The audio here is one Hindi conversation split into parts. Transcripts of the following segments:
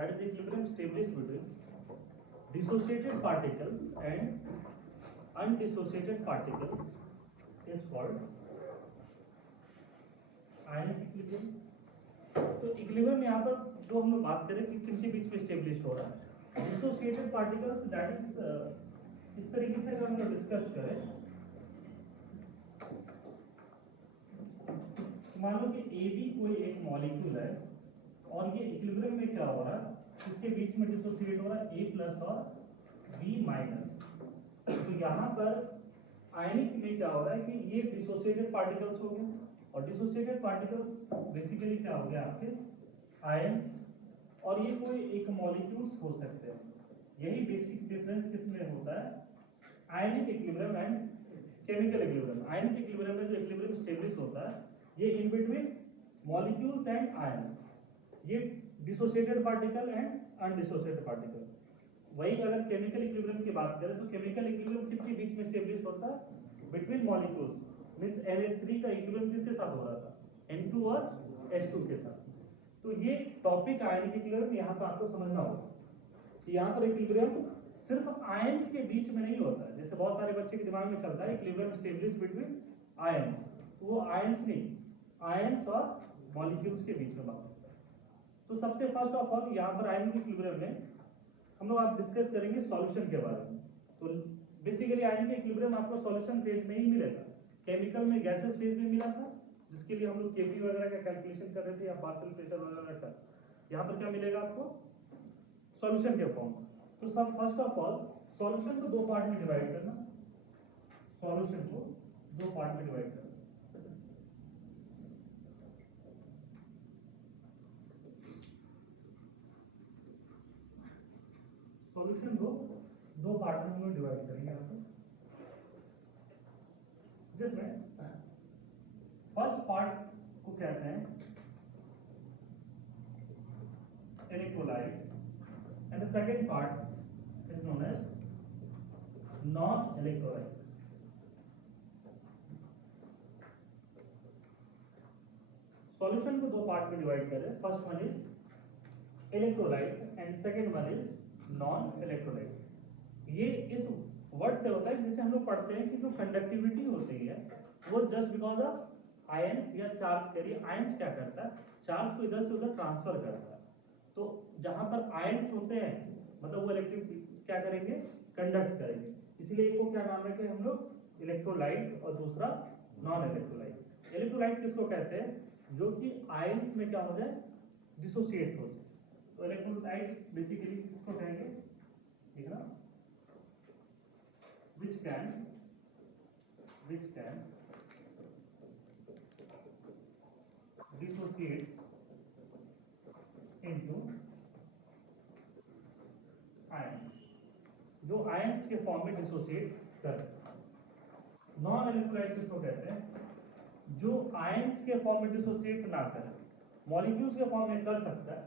that is equilibrium established between dissociated particles and undissociated particles is called ionic equilibrium. तो इक्विलिब्रियम यहाँ पर जो हम लोग बात करें कि किनके बीच में स्टेब्लिश हो रहा है, डिसोसिएटेड पार्टिकल्स, दैट इज इस तरीके से अगर हम लोग डिस्कस करें, मान लो कि ए बी कोई एक मॉलिक्यूल है और ये इक्विलिब्रियम में क्या हो रहा है, इसके बीच में डिसोसिएट हो रहा है ए प्लस और बी माइनस। तो यहाँ पर आयनिक में क्या हो रहा है कि ये डिसोसिएटेड पार्टिकल्स हो गए, और डिसोसिएटेड पार्टिकल्स बेसिकली क्या हो गया आपके आयंस, और ये कोई एक मॉलिक्यूल्स हो सकते हैं। यही बेसिक डिफरेंस किसमें होता है, ionic equilibrium and chemical equilibrium. Ionic equilibrium में जो इक्विलिब्रियम स्टेब्लिश होता है ये in between molecules and ions, ये dissociated particle and undissociated particle. वही अगर केमिकल इक्विलिब्रियम की बात करें तो केमिकल इक्विलिब्रियम किसके बीच में स्टेब्लिश होता है, बिटवीन मॉलिक्यूल्स, मींस NH3 का इक्विलिब्रियम किसके साथ हो रहा था, N2 और H2 के साथ। तो ये टॉपिक आयनिक इक्विलिब्रियम यहाँ पर आपको समझना होगा कि यहाँ पर इक्विलिब्रियम सिर्फ आयंस के बीच में नहीं होता है, जैसे बहुत सारे बच्चे के दिमाग में चलता है इक्विलिब्रियम स्टेब्लिश बिटवीन आयंस, वो आयंस नहीं, आयंस और मॉलिक्यूल्स के बीच में बात होता है। तो सबसे फर्स्ट ऑफ ऑल यहाँ पर आयनिक इक्विलिब्रियम में हम लोग आप डिस्कस करेंगे सॉल्यूशन के बारे में। तो बेसिकली आयनिक इक्विलिब्रियम आपको सॉल्यूशन फेज में ही मिलेगा, केमिकल में गैसेस फेज में मिला था जिसके लिए हम लोग केपी वगैरह का कैलकुलेशन कर रहे थे या पार्शियल प्रेशर वगैरह का। यहाँ पर क्या मिलेगा आपको, सॉल्यूशन के फॉर्म। तो सब फर्स्ट ऑफ ऑल सॉल्यूशन को दो पार्ट में डिवाइड करना, सॉल्यूशन को दो पार्ट में डिवाइड करना। सॉल्यूशन को दो पार्ट में हम लोग डिवाइड करेंगे यहाँ पर, जिसमें फर्स्ट पार्ट को कहते हैं electrolyte and the second part is known as non electrolyte. Solution को दो पार्ट में डिवाइड करें, first one is electrolyte and second one is non electrolyte. ये इस वर्ड से होता है जिसे हम लोग पढ़ते हैं कि जो कंडक्टिविटी होती है वो जस्ट बिकॉज ऑफ आयंस या चार्ज कैरियर, आयंस क्या करता है, चार्ज को इधर से उधर ट्रांसफर करता है। तो जहां पर आयंस होते हैं मतलब वो इलेक्ट्रिक क्या करेंगे, कंडक्ट करेंगे, इसलिए एक को क्या नाम रखे हम लोग, इलेक्ट्रोलाइट, और दूसरा नॉन इलेक्ट्रोलाइट। इलेक्ट्रोलाइट किसको कहते हैं, जो कि आयंस में क्या हो जाए, डिसोसिएट हो जाए। तो इलेक्ट्रोलाइट बेसिकली किसको कहेंगे, ठीक है ना, which can dissociate into ions, जो आयंस के फॉर्म में डिसोसिएट कर। नॉन इलेक्ट्रोलाइट किसको कहते हैं, जो आयंस के फॉर्म में डिसोसिएट ना करे, मॉलिक्यूल्स के फॉर्म में कर सकता है,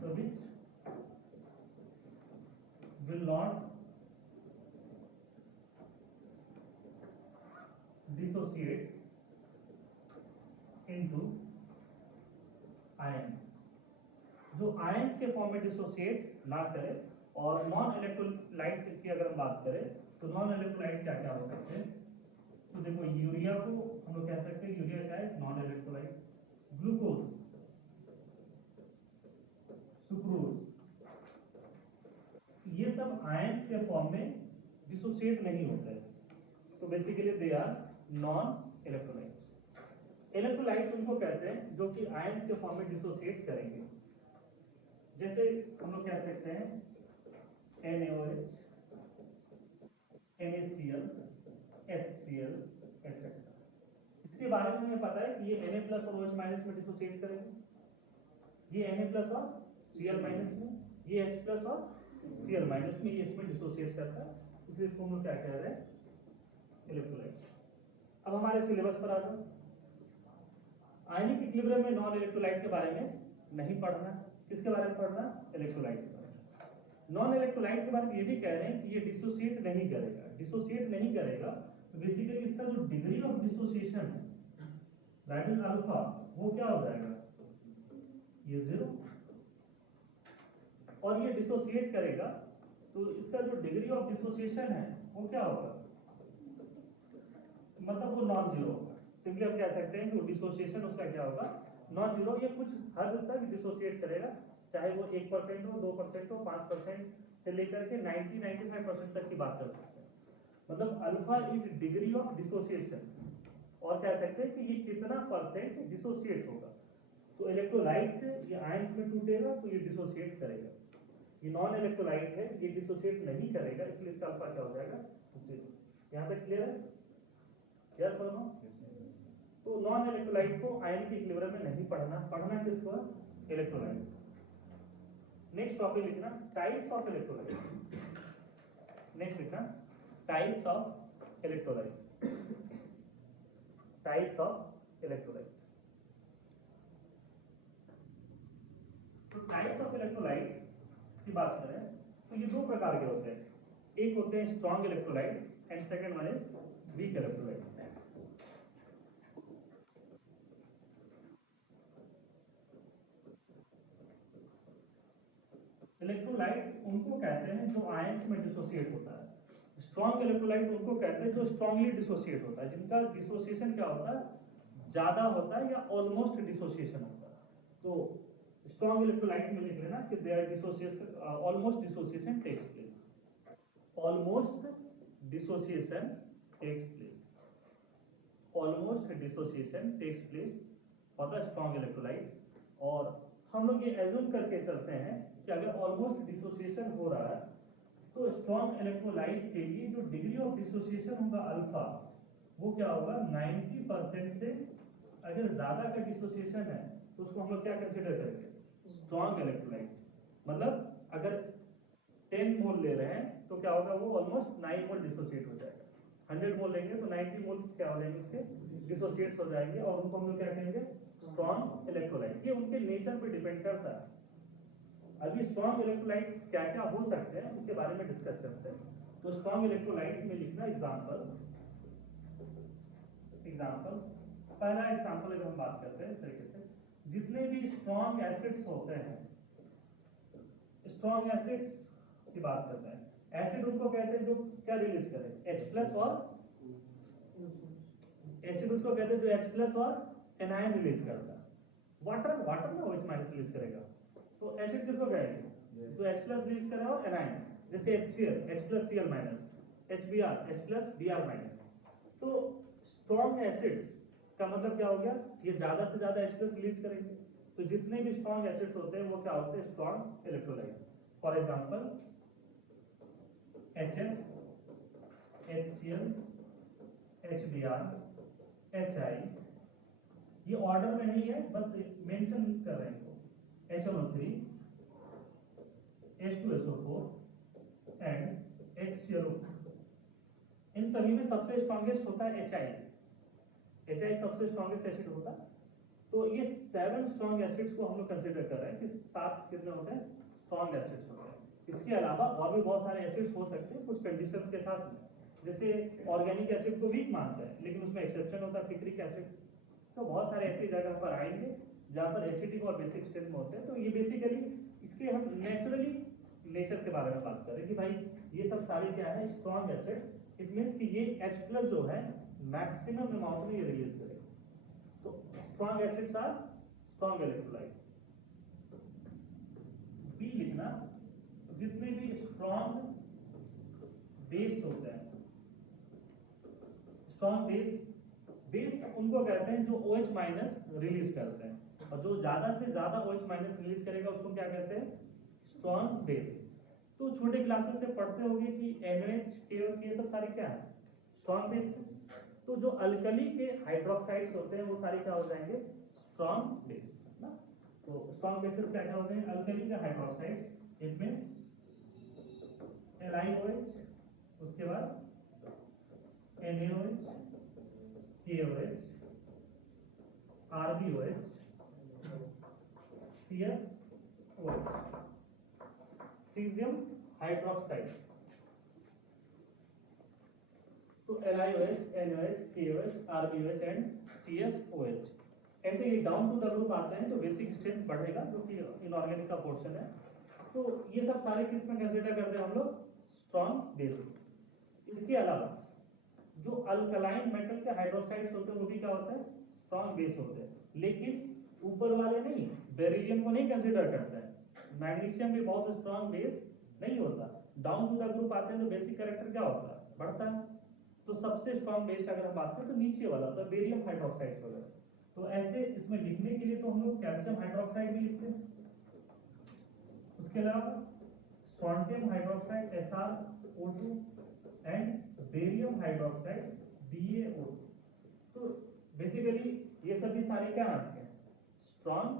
तो which will not dissociate into ions, जो आयंस के फॉर्म में डिसोसिएट ना करे। और नॉन इलेक्ट्रोलाइट की अगर हम बात करें तो नॉन इलेक्ट्रोलाइट क्या क्या हो सकते हैं, तो देखो यूरिया को हम लोग कह सकते हैं, यूरिया क्या है, नॉन इलेक्ट्रोलाइट। ग्लूकोज, सुक्रोज, ये सब आयंस के फॉर्म में डिसोसिएट नहीं होते हैं, तो basically they are non electrolytes. Electrolytes उनको कहते हैं जो कि आयंस के फॉर्म में डिसोसिएट करेंगे, जैसे हम लोग कह सकते हैं NaOH, NaCl, HCl एक्सेट्रा। इसके बारे में हमें पता है कि ये Na प्लस और OH माइनस में डिसोसिएट करेंगे, ये Na प्लस और Cl माइनस में, ये H प्लस और Cl माइनस में, ये इसमें डिसोसिएट करता है, इसलिए इसको हम लोग क्या कह रहे हैं, इलेक्ट्रोलाइट। अब हमारे सिलेबस पर आ जाओ। आयनिक इक्विलिब्रियम में नॉन इलेक्ट्रोलाइट के बारे में नहीं पढ़ना, किसके बारे में पढ़ना, इलेक्ट्रोलाइट के बारे में। नॉन इलेक्ट्रोलाइट के बारे में ये भी कह रहे हैं कि ये डिसोसिएट नहीं करेगा, डिसोसिएट नहीं करेगा, तो बेसिकली इसका जो डिग्री ऑफ डिसोसिएशन है दैट इज अल्फा, वो क्या हो जाएगा, ये 0। और ये डिसोसिएट करेगा, तो इसका जो डिग्री ऑफ डिसोसिएशन है वो क्या होगा, मतलब वो नॉन जीरो होगा। सिंपली आप कह सकते हैं कि डिसोसिएशन उसका क्या होगा, नॉन जीरो। ये कुछ हद तक डिसोसिएट करेगा, चाहे वो 1% हो, 2% हो, 5% से लेकर के 90-95% तक की बात कर सकते हैं। मतलब alpha is degree of dissociation, और कह सकते हैं कि ये कितना परसेंट डिसोसिएट होगा। तो इलेक्ट्रोलाइट से ये आयंस में टूटेगा तो ये डिसोसिएट करेगा। ये नॉन इलेक्ट्रोलाइट है, ये डिसोसिएट नहीं करेगा, इसलिए इसका अल्फा क्या हो जाएगा, जीरो। यहाँ पे क्लियर है, यस और नो? तो नॉन इलेक्ट्रोलाइट को आयन के इक्विलिब्रियम में नहीं पढ़ना किसको है, इलेक्ट्रोलाइट। नेक्स्ट टॉपिक लिखना टाइप्स ऑफ इलेक्ट्रोलाइट। नेक्स्ट लिखना types of electrolyte. Types of electrolyte. तो टाइप्स ऑफ इलेक्ट्रोलाइट की बात करें तो ये दो प्रकार के होते हैं, एक होते हैं strong electrolyte and second one is weak electrolyte. Electrolyte उनको कहते हैं जो आयंस में डिसोसिएट होता है। स्ट्रॉन्ग इलेक्ट्रोलाइट उनको कहते हैं जो स्ट्रांगली डिसोसिएट होता है, जिनका डिसोसिएशन क्या होता है, ज्यादा होता है या ऑलमोस्ट डिसोसिएशन होता है। तो स्ट्रॉन्ग इलेक्ट्रोलाइट में लिख लेना कि their dissociation almost dissociation takes place. Almost dissociation takes place. Almost dissociation takes place for the strong electrolyte. और हम लोग ये एज्यूम करके चलते हैं कि अगर ऑलमोस्ट डिसोसिएशन हो रहा है तो स्ट्रॉन्ग इलेक्ट्रोलाइट के लिए जो डिग्री ऑफ डिसोसिएशन होगा अल्फा, वो क्या होगा 90% से अगर ज्यादा का डिसोसिएशन है तो उसको हम लोग क्या कंसिडर करेंगे, स्ट्रॉन्ग इलेक्ट्रोलाइट। मतलब अगर 10 मोल ले रहे हैं तो क्या होगा, वो ऑलमोस्ट 9 मोल डिसोसिएट हो जाएगा। 100 मोल लेंगे तो 90 मोल्स क्या हो जाएंगे, उसके डिसोसिएट हो जाएंगे, और उनको हम लोग क्या कहेंगे, स्ट्रॉन्ग इलेक्ट्रोलाइट। ये उनके नेचर पे डिपेंड करता है। अभी स्ट्रॉन्ग इलेक्ट्रोलाइट क्या क्या हो सकते हैं उसके बारे में डिस्कस करते हैं। तो स्ट्रॉन्ग इलेक्ट्रोलाइट में लिखना एग्जांपल। पहला एग्जांपल अगर हम बात करते हैं इस तरीके से, जितने भी स्ट्रॉन्ग एसिड्स होते हैं, स्ट्रॉन्ग एसिड्स की बात करते हैं, एसिड उनको कहते हैं जो क्या रिलीज करे, H+ और एसिड उसको कहते हैं जो H+ और एनायन रिलीज करता है। वाटर ना OH- रिलीज करेगा, तो एसिड किसको कहेंगे, जो H+ रिलीज करे और एनायन, जैसे HCl H+Cl-, HBr H+Br-। तो स्ट्रॉन्ग एसिड्स का मतलब क्या हो गया, ये ज्यादा से ज्यादा H+ रिलीज करेंगे। तो जितने भी स्ट्रॉन्ग एसिड्स होते हैं वो क्या होते हैं, strong electrolyte. For example HF, HCl, HBr, HI, ये ऑर्डर में नहीं है, बस मेंशन कर रहे हैं इनको, HNO3, H2SO4 एंड HClO। इन सभी में सबसे स्ट्रॉन्गेस्ट होता है HI सबसे स्ट्रॉन्गेस्ट एसिड होता है। तो ये 7 स्ट्रॉन्ग एसिड्स को हम लोग कंसीडर कर रहे हैं कि 7 कितने होते हैं, स्ट्रॉन्ग एसिड्स होते हैं। इसके अलावा और भी बहुत सारे एसिड्स हो सकते हैं कुछ कंडीशंस के साथ में, जैसे ऑर्गेनिक एसिड को वीक मानते हैं लेकिन उसमें एक्सेप्शन होता है फिक्रिक एसिड। तो बहुत सारे ऐसी जगह पर आएंगे जहाँ पर एसिडिक और बेसिक स्टेट में होते हैं। तो ये बेसिकली इसके हम नेचुरली नेचर के बारे में बात कर रहे हैं कि भाई ये सब सारे क्या है, स्ट्रॉन्ग एसिड्स। इट मीन्स कि ये H+ जो है मैक्सिमम अमाउंट में ये रिलीज करेगा। तो strong acids are strong electrolyte. B लिखना, जितने भी स्ट्रॉन्ग बेस होते हैं, स्ट्रॉन्ग बेस उनको कहते हैं जो OH- रिलीज करते हैं, और जो ज्यादा से ज्यादा OH- रिलीज करेगा उसको क्या कहते हैं, स्ट्रॉन्ग बेस। तो छोटे क्लासेस से पढ़ते होंगे कि NH, KOH ये सब सारे क्या है, स्ट्रॉन्ग बेस। तो जो अल्कली के हाइड्रोक्साइड्स होते हैं वो सारे क्या हो जाएंगे, स्ट्रॉन्ग बेस ना। तो स्ट्रॉन्ग बेसेस क्या क्या होते हैं, अल्कली के हाइड्रोक्साइड्स, इट मींस LiOH, उसके बाद NaOH, KOH, RbOH, CSOH, caesium hydroxide. तो LiOH, NaOH, KOH, RbOH and CSOH। ऐसे ये डाउन टू द ग्रुप आते हैं तो बेसिक स्ट्रेंथ बढ़ेगा जो कि इनऑर्गेनिक का पोर्शन है। तो ये सब सारे किस में कंसिडर करते हैं हम लोग, स्ट्रॉन्ग बेस। इसके अलावा जो अल्कलाइन मेटल के हाइड्रोक्साइड्स होते हैं वो भी क्या होते हैं, स्ट्रॉन्ग बेस होते हैं, लेकिन ऊपर वाले नहीं, बेरिलियम को नहीं कंसिडर करते हैं। मैग्नीशियम भी बहुत स्ट्रॉन्ग बेस नहीं होता। डाउन टू द ग्रुप आते हैं तो बेसिक कैरेक्टर क्या होता है, बढ़ता है। तो सबसे स्ट्रॉन्ग बेस अगर हम बात करें तो नीचे वाला होता है बेरियम हाइड्रोक्साइड्स वगैरह। तो ऐसे इसमें लिखने के लिए तो हम लोग कैल्शियम हाइड्रोक्साइड भी लिखते हैं। उसके अलावा strontium hydroxide SrO2 and barium hydroxide BaO2। तो बेसिकली ये सभी सारे क्या आते हैं, स्ट्रॉन्ग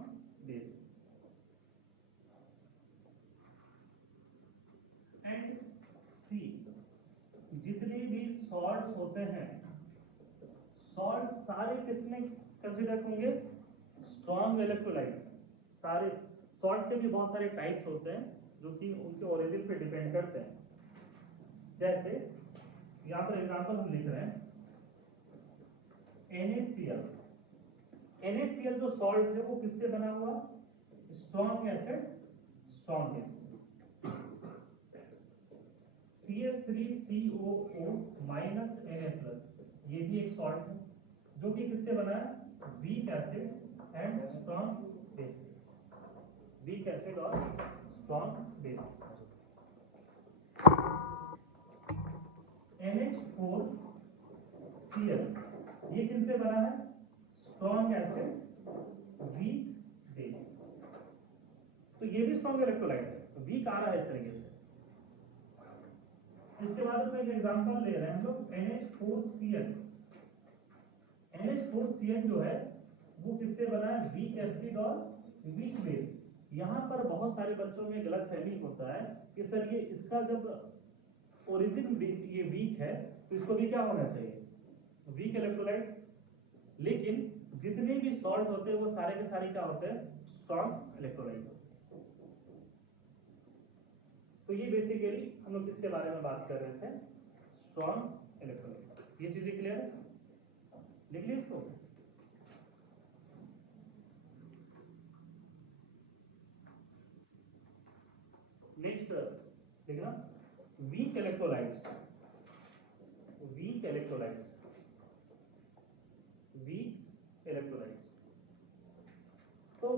बेस। एंड सी, जितने भी सॉल्ट्स होते हैं, सॉल्ट सारे किसमें कंसिडर होंगे, स्ट्रॉन्ग इलेक्ट्रोलाइट। सारे सॉल्ट के भी बहुत सारे टाइप्स होते हैं जो कि उनके ओरिजिन पे डिपेंड करते हैं। जैसे यहाँ पर एग्जांपल हम लिख रहे हैं NaCl। NaCl जो सॉल्ट है वो किससे बना हुआ, strong acid strong base. CH3COO minus Na+, ये भी एक सॉल्ट है जो कि किससे बना है, weak acid and strong base. Weak acid और स्ट्रॉन्ग बेस। NH4Cl ये किनसे बना है, स्ट्रॉन्ग एसिड वीक बेस। तो ये भी स्ट्रॉन्ग इलेक्ट्रोलाइट है, वीक आ रहा है इस तरीके से। इसके बाद में एक एग्जांपल ले रहे हैं हम लोग NH4Cl। NH4Cl जो है वो किससे बना है, वीक एसिड और वीक बेस। यहाँ पर बहुत सारे बच्चों में गलत फहमी होता है कि सर ये इसका जब ओरिजिन ये वीक है तो इसको भी क्या होना चाहिए, वीक इलेक्ट्रोलाइट। लेकिन जितने भी सॉल्ट होते हैं वो सारे के सारे क्या होते हैं, स्ट्रॉन्ग इलेक्ट्रोलाइट। तो ये बेसिकली हम लोग किसके बारे में बात कर रहे थे, स्ट्रॉन्ग इलेक्ट्रोलाइट। ये चीजें क्लियर है, लिख लीजिए इसको। नेक्स्ट देखना, weak electrolytes. Weak electrolytes, weak electrolytes. तो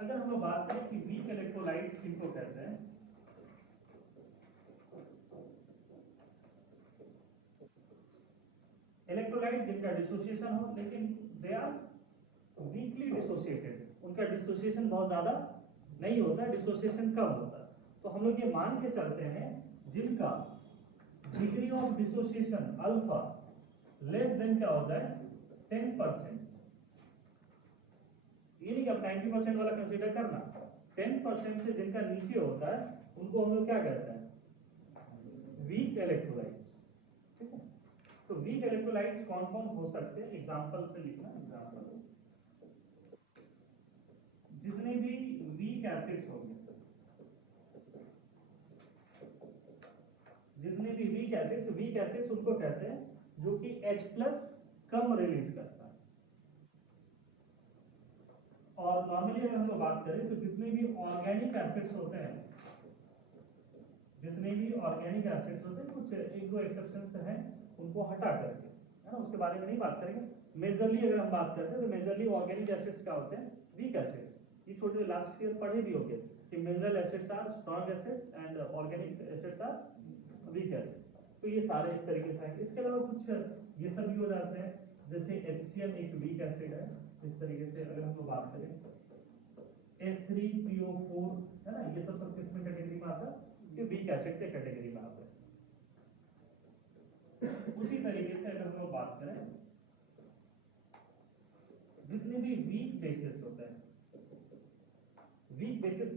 अगर हम लोग बात करें कि वीक इलेक्ट्रोलाइट किनको कहते हैं, इलेक्ट्रोलाइट जिनका डिसोसिएशन हो लेकिन दे आर वीकली डिसोसिएटेड, उनका डिसोसिएशन बहुत ज्यादा नहीं होता है, डिसोसिएशन कम होता है। तो हम लोग ये मान के चलते हैं जिनका degree of dissociation alpha less than क्या होता है, 10%। ये नहीं कि अब 90% वाला कंसीडर करना, 10% से जिनका नीचे होता है उनको हम लोग क्या कहते हैं, वीक इलेक्ट्रोलाइट्स। ठीक है, तो वीक इलेक्ट्रोलाइट्स कौन कौन हो सकते हैं, एग्जांपल पे लिखना। एग्जांपल जितने भी वीक एसिड्स होंगे, जितने भी वीक एसिड्स उनको कहते हैं जो कि H+ कम रिलीज करता है। और नॉर्मली अगर हम लोग बात करें तो जितने भी ऑर्गेनिक एसिड्स होते हैं, जितने भी ऑर्गेनिक एसिड्स होते हैं, कुछ एक दो एक्सेप्शंस हैं उनको हटा करके, है ना, उसके बारे में नहीं बात करेंगे। मेजरली अगर हम बात करते हैं तो मेजरली ऑर्गेनिक एसिड्स क्या होते हैं, वीक एसिड्स। ये छोटे लास्ट ईयर पढ़े भी होंगे कि mineral acids are strong acids and organic acids are weak acids. तो ये सारे इस तरीके से हैं। इसके अलावा कुछ ये सब भी हो जाते हैं, जैसे HCl एक वीक एसिड है। इस तरीके से अगर हम लोग बात करें H3PO4, है ना, ये सब किस में कैटेगरी में आता है, ये वीक एसिड के कैटेगरी में आता है। उसी तरीके से अगर हम लोग बात करें जितने भी वीक बेसिस होते हैं, वीक बेसिस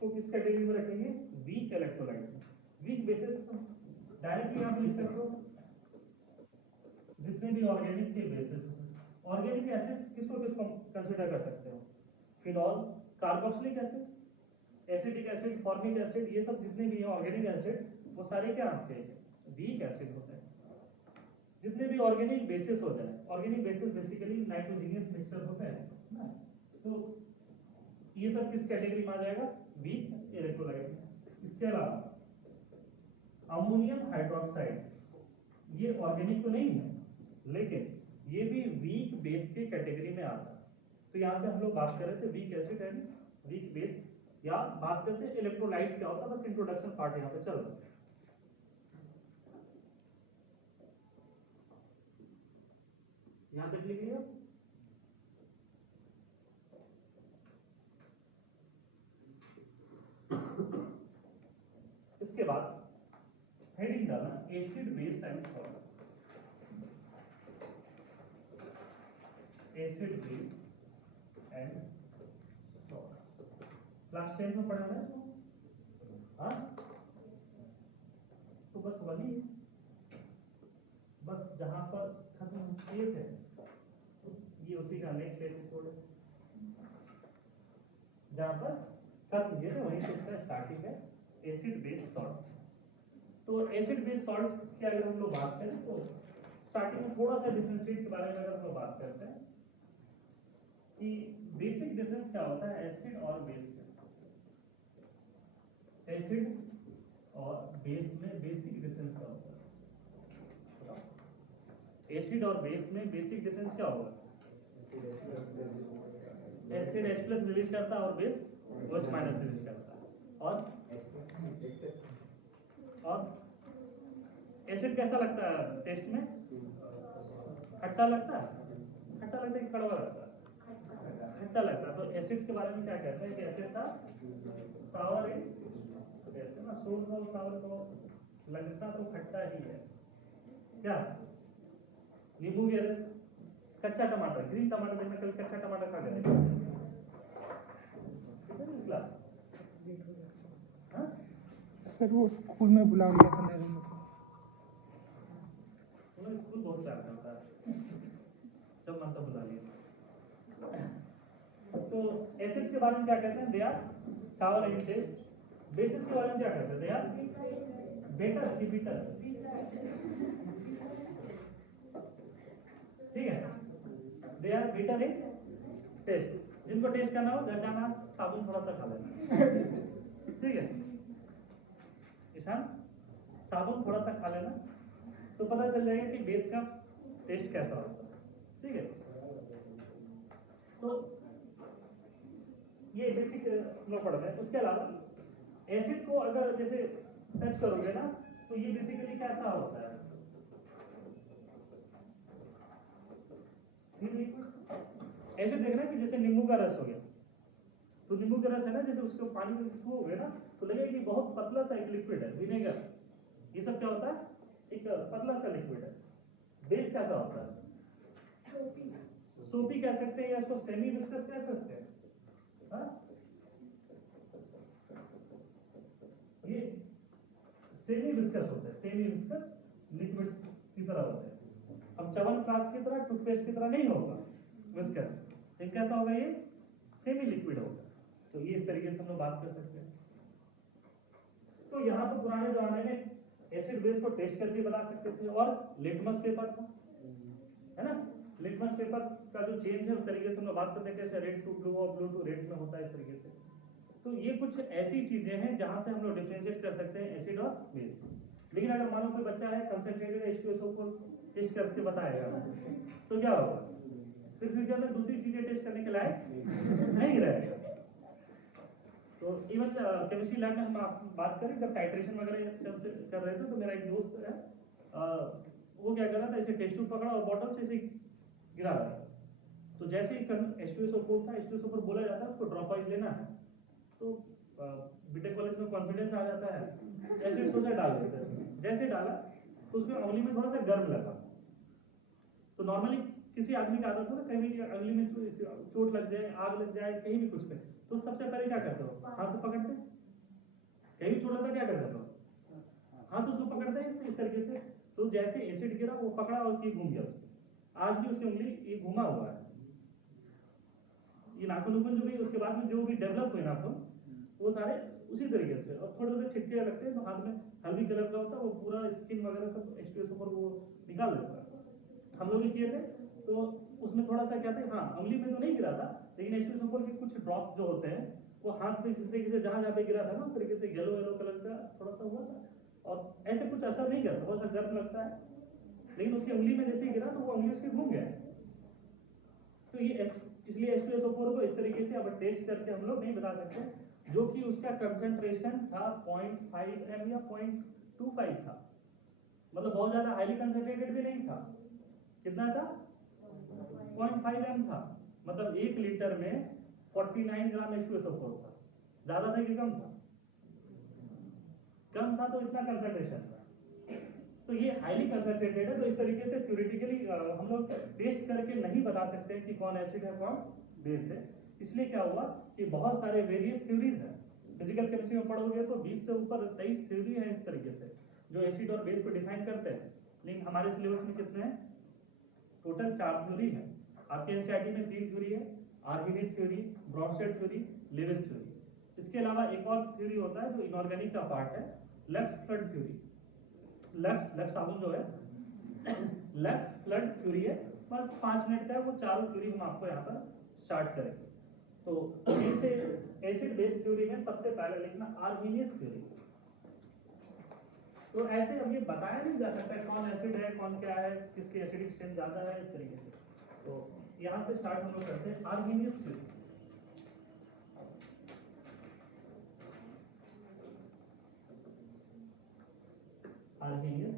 को किस कैटेगरी में रखेंगे, weak electrolyte. Weak bases directly आप लिख सकते हो जितने भी ऑर्गेनिक के बेसिस। ऑर्गेनिक एसिड्स किसको किसको कंसीडर कर सकते हो, phenol, carboxylic acid, acetic acid, formic acid, ये सब जितने भी हैं ऑर्गेनिक एसिड वो सारे क्या आपके वीक एसिड होते हैं। जितने भी ऑर्गेनिक बेसिस होते हैं, organic basis basically nitrogenous mixture होते हैं ना, तो ये सब किस कैटेगरी में आ जाएगा, वीक इलेक्ट्रोलाइट में। इसके अलावा अमोनियम हाइड्रोक्साइड ये ऑर्गेनिक तो नहीं है, लेकिन ये भी वीक बेस की कैटेगरी में आता है। तो यहाँ से हम लोग बात कर रहे थे weak acid and weak base, या बात करते हैं इलेक्ट्रोलाइट क्या होता है, बस इंट्रोडक्शन पार्ट यहाँ पे चल रहा है। यहाँ तक लिख लिया। इसके बाद हेडिंग डालना acid base and salt, acid base and salt. Class 10 में पढ़ा है हाँ, तो बस वही बस जहां पर खत्म किए थे ये उसी का नेक्स्ट एपिसोड है, जहां पर खत्म किए थे वहीं से इसका स्टार्टिंग है, एसिड बेस सॉल्ट। तो एसिड बेस सॉल्ट की अगर हम लोग बात करें तो स्टार्टिंग में थोड़ा सा डिफरेंशिएट के बारे में अगर हम लोग बात करते हैं कि बेसिक डिफरेंस क्या होता है एसिड और बेस में। एसिड और बेस में बेसिक डिफरेंस क्या होता है? एसिड और बेस में बेसिक डिफरेंस क्या होगा? एसिड H+ रिलीज करता है और बेस OH- रिलीज करता है। और एसिड कैसा लगता है टेस्ट में? खट्टा लगता है? खट्टा लगता है कि कड़वा लगता है? खट्टा लगता है। तो एसिड्स के बारे में क्या कहते हैं कि acids are sour in taste, है ना। सोर और सावर को लगता तो खट्टा ही है क्या? नींबू के रस, कच्चा टमाटर, ग्रीन टमाटर देखना, कभी कच्चा टमाटर खा गए सर वो स्कूल में बुला लिया था मैडम ने। स्कूल बहुत प्यार करता है, जब मन तब बुला लिया। तो एसिड्स के बारे में क्या कहते हैं? They are sour in taste. Bases के बारे में क्या कहते हैं? दे आर बेटर की बिटर, ठीक है। They are better in taste. जिनको टेस्ट करना हो घर जाना, साबुन थोड़ा सा खा लेना, ठीक है। ईशान साबुन थोड़ा सा खा लेना तो पता चल जाएगा कि बेस का टेस्ट कैसा होता है, ठीक है। तो ये बेसिक लोग पढ़ रहे हैं। उसके अलावा एसिड को अगर जैसे टच करोगे ना तो ये बेसिकली कैसा होता है? एसिड देखना कि जैसे नींबू का रस हो गया, तो नींबू का रस है ना, जैसे उसको पानी में छूओगे ना तो लगेगा कि बहुत पतला सा एक लिक्विड है। विनेगर ये सब क्या होता है? एक पतला सा लिक्विड है। बेस कैसा होता है? सोपी कह सकते हैं या इसको सेमी विस्कस कह सकते हैं। हाँ? ये सेमी विस्कस होता है, सेमी विस्कस लिक्विड की तरह होता है। अब च्यवनप्राश की तरह, टूथपेस्ट की तरह नहीं होगा विस्कस, लेकिन कैसा होगा? ये सेमी लिक्विड होगा। तो ये इस तरीके से हम लोग बात कर सकते हैं। तो यहाँ तो पुराने जमाने में एसिड बेस को टेस्ट करके बता सकते थे, और लिटमस पेपर था, है ना। लिटमस पेपर का जो चेंज है उस तरीके से हम लोग बात करते हैं कैसे रेड टू ब्लू और ब्लू टू रेड में होता है, इस तरीके से। तो ये कुछ ऐसी चीजें हैं जहां से हम लोग डिफरेंशिएट कर सकते हैं एसिड और बेस। लेकिन अगर मान लो कोई बच्चा है कंसंट्रेटेड H2SO4 टेस्ट करके बताएगा तो क्या होगा? फिर फ्यूचर में दूसरी चीजें टेस्ट करने के लायक नहीं रहेगा। तो इवन केमिस्ट्री लैब में हम बात करें जब टाइट्रेशन वगैरह कर रहे थे तो मेरा एक दोस्त है, वो क्या कर रहा था, ऐसे टेस्ट ट्यूब पकड़ा और बॉटल से ऐसे गिरा रहा था। तो जैसे ही H2SO4 था, H2SO4 बोला जाता है उसको ड्रॉप वाइज लेना है, तो बीटेक कॉलेज में कॉन्फिडेंस आ जाता है, ऐसे सोचा डाल देते हैं। जैसे डाला तो उसमें उंगली में थोड़ा सा गर्म लगा। तो नॉर्मली किसी आदमी का आदत हो ना, कहीं भी उंगली में चोट लग जाए, आग लग जाए, कहीं भी कुछ पे, तो सबसे पहले क्या करते हो? हाथ से पकड़ते। कहीं भी चोट लगता क्या करते हो? हाथ से उसको पकड़ते हैं इस तरीके से। तो जैसे एसिड गिरा वो पकड़ा और उसकी घूम गया उसकी। आज भी उसकी उंगली ये घुमा हुआ है। ये नाखून जो भी उसके बाद में जो भी डेवलप हुए नाखून वो सारे उसी तरीके से, और थोड़े थोड़े छिटके लगते हैं तो हाथ में हल्दी कलर का होता है, वो पूरा स्किन वगैरह सब H2SO4 वो निकाल देता है। हम लोग भी किए थे तो उसमें थोड़ा सा क्या थे, हाँ उंगली में तो नहीं गिरा था, लेकिन H2SO4 के कुछ ड्रॉप जो होते हैं वो हाथ पे इस तरीके से जहां जहां पे गिरा था ना उस तरीके से येलो येलो कलर का ऐसे कुछ असर नहीं करता, बहुत सा गर्म लगता है, लेकिन उसकी उंगली में जैसे गिरा तो वो उंगली उसकी घूम गया। तो ये इसलिए H2SO4 को इस तरीके से अब टेस्ट करके हम लोग नहीं बता सकते, जो कि उसका कंसंट्रेशन था 0.5 m या 0.25 था, मतलब बहुत ज्यादा हाईली कंसंट्रेटेड भी नहीं था। कितना था? 0.5 m था, मतलब 1 लीटर में 49 ग्राम H2SO4 था। ज्यादा था कि कम था? कम था, तो इतना कंसंट्रेशन था। तो ये हाईली कंसंट्रेटेड है, तो इस तरीके से थ्योरेटिकली हम लोग टेस्ट करके नहीं बता सकते कि कौन एसिड है कौन बेस है। इसलिए क्या हुआ कि बहुत सारे वेरियस थ्योरीज हैं, फिजिकल केमिस्ट्री में पढ़ोगे तो 20 से ऊपर 23 थ्योरी है इस तरीके से जो एसिड और बेस को डिफाइन करते हैं। लेकिन हमारे सिलेबस में कितने हैं? टोटल 4 थ्योरी है। आपके एनसीईआरटी में 3 थ्योरी है, Arrhenius theory, Bronsted theory, Lewis theory. इसके अलावा एक और थ्योरी होता है जो इनऑर्गेनिक का पार्ट है, लक्स फ्लड थ्योरी। लक्स साबुन जो है लक्स फ्लड थ्योरी है, बस 5 मिनट का है वो। चारों थ्योरी हम आपको यहाँ पर स्टार्ट करेंगे। तो इनसे एसिड बेस थ्योरी में सबसे पहले लिखना आर्हेनियस थ्योरी। तो ऐसे अब ये बताया नहीं जा सकता है कौन एसिड है कौन क्या है, किसकी एसिडिक स्ट्रेंथ ज्यादा है, इस तरीके से। तो यहाँ से स्टार्ट हम लोग करते हैं आर्हेनियस थ्योरी। आर्हेनियस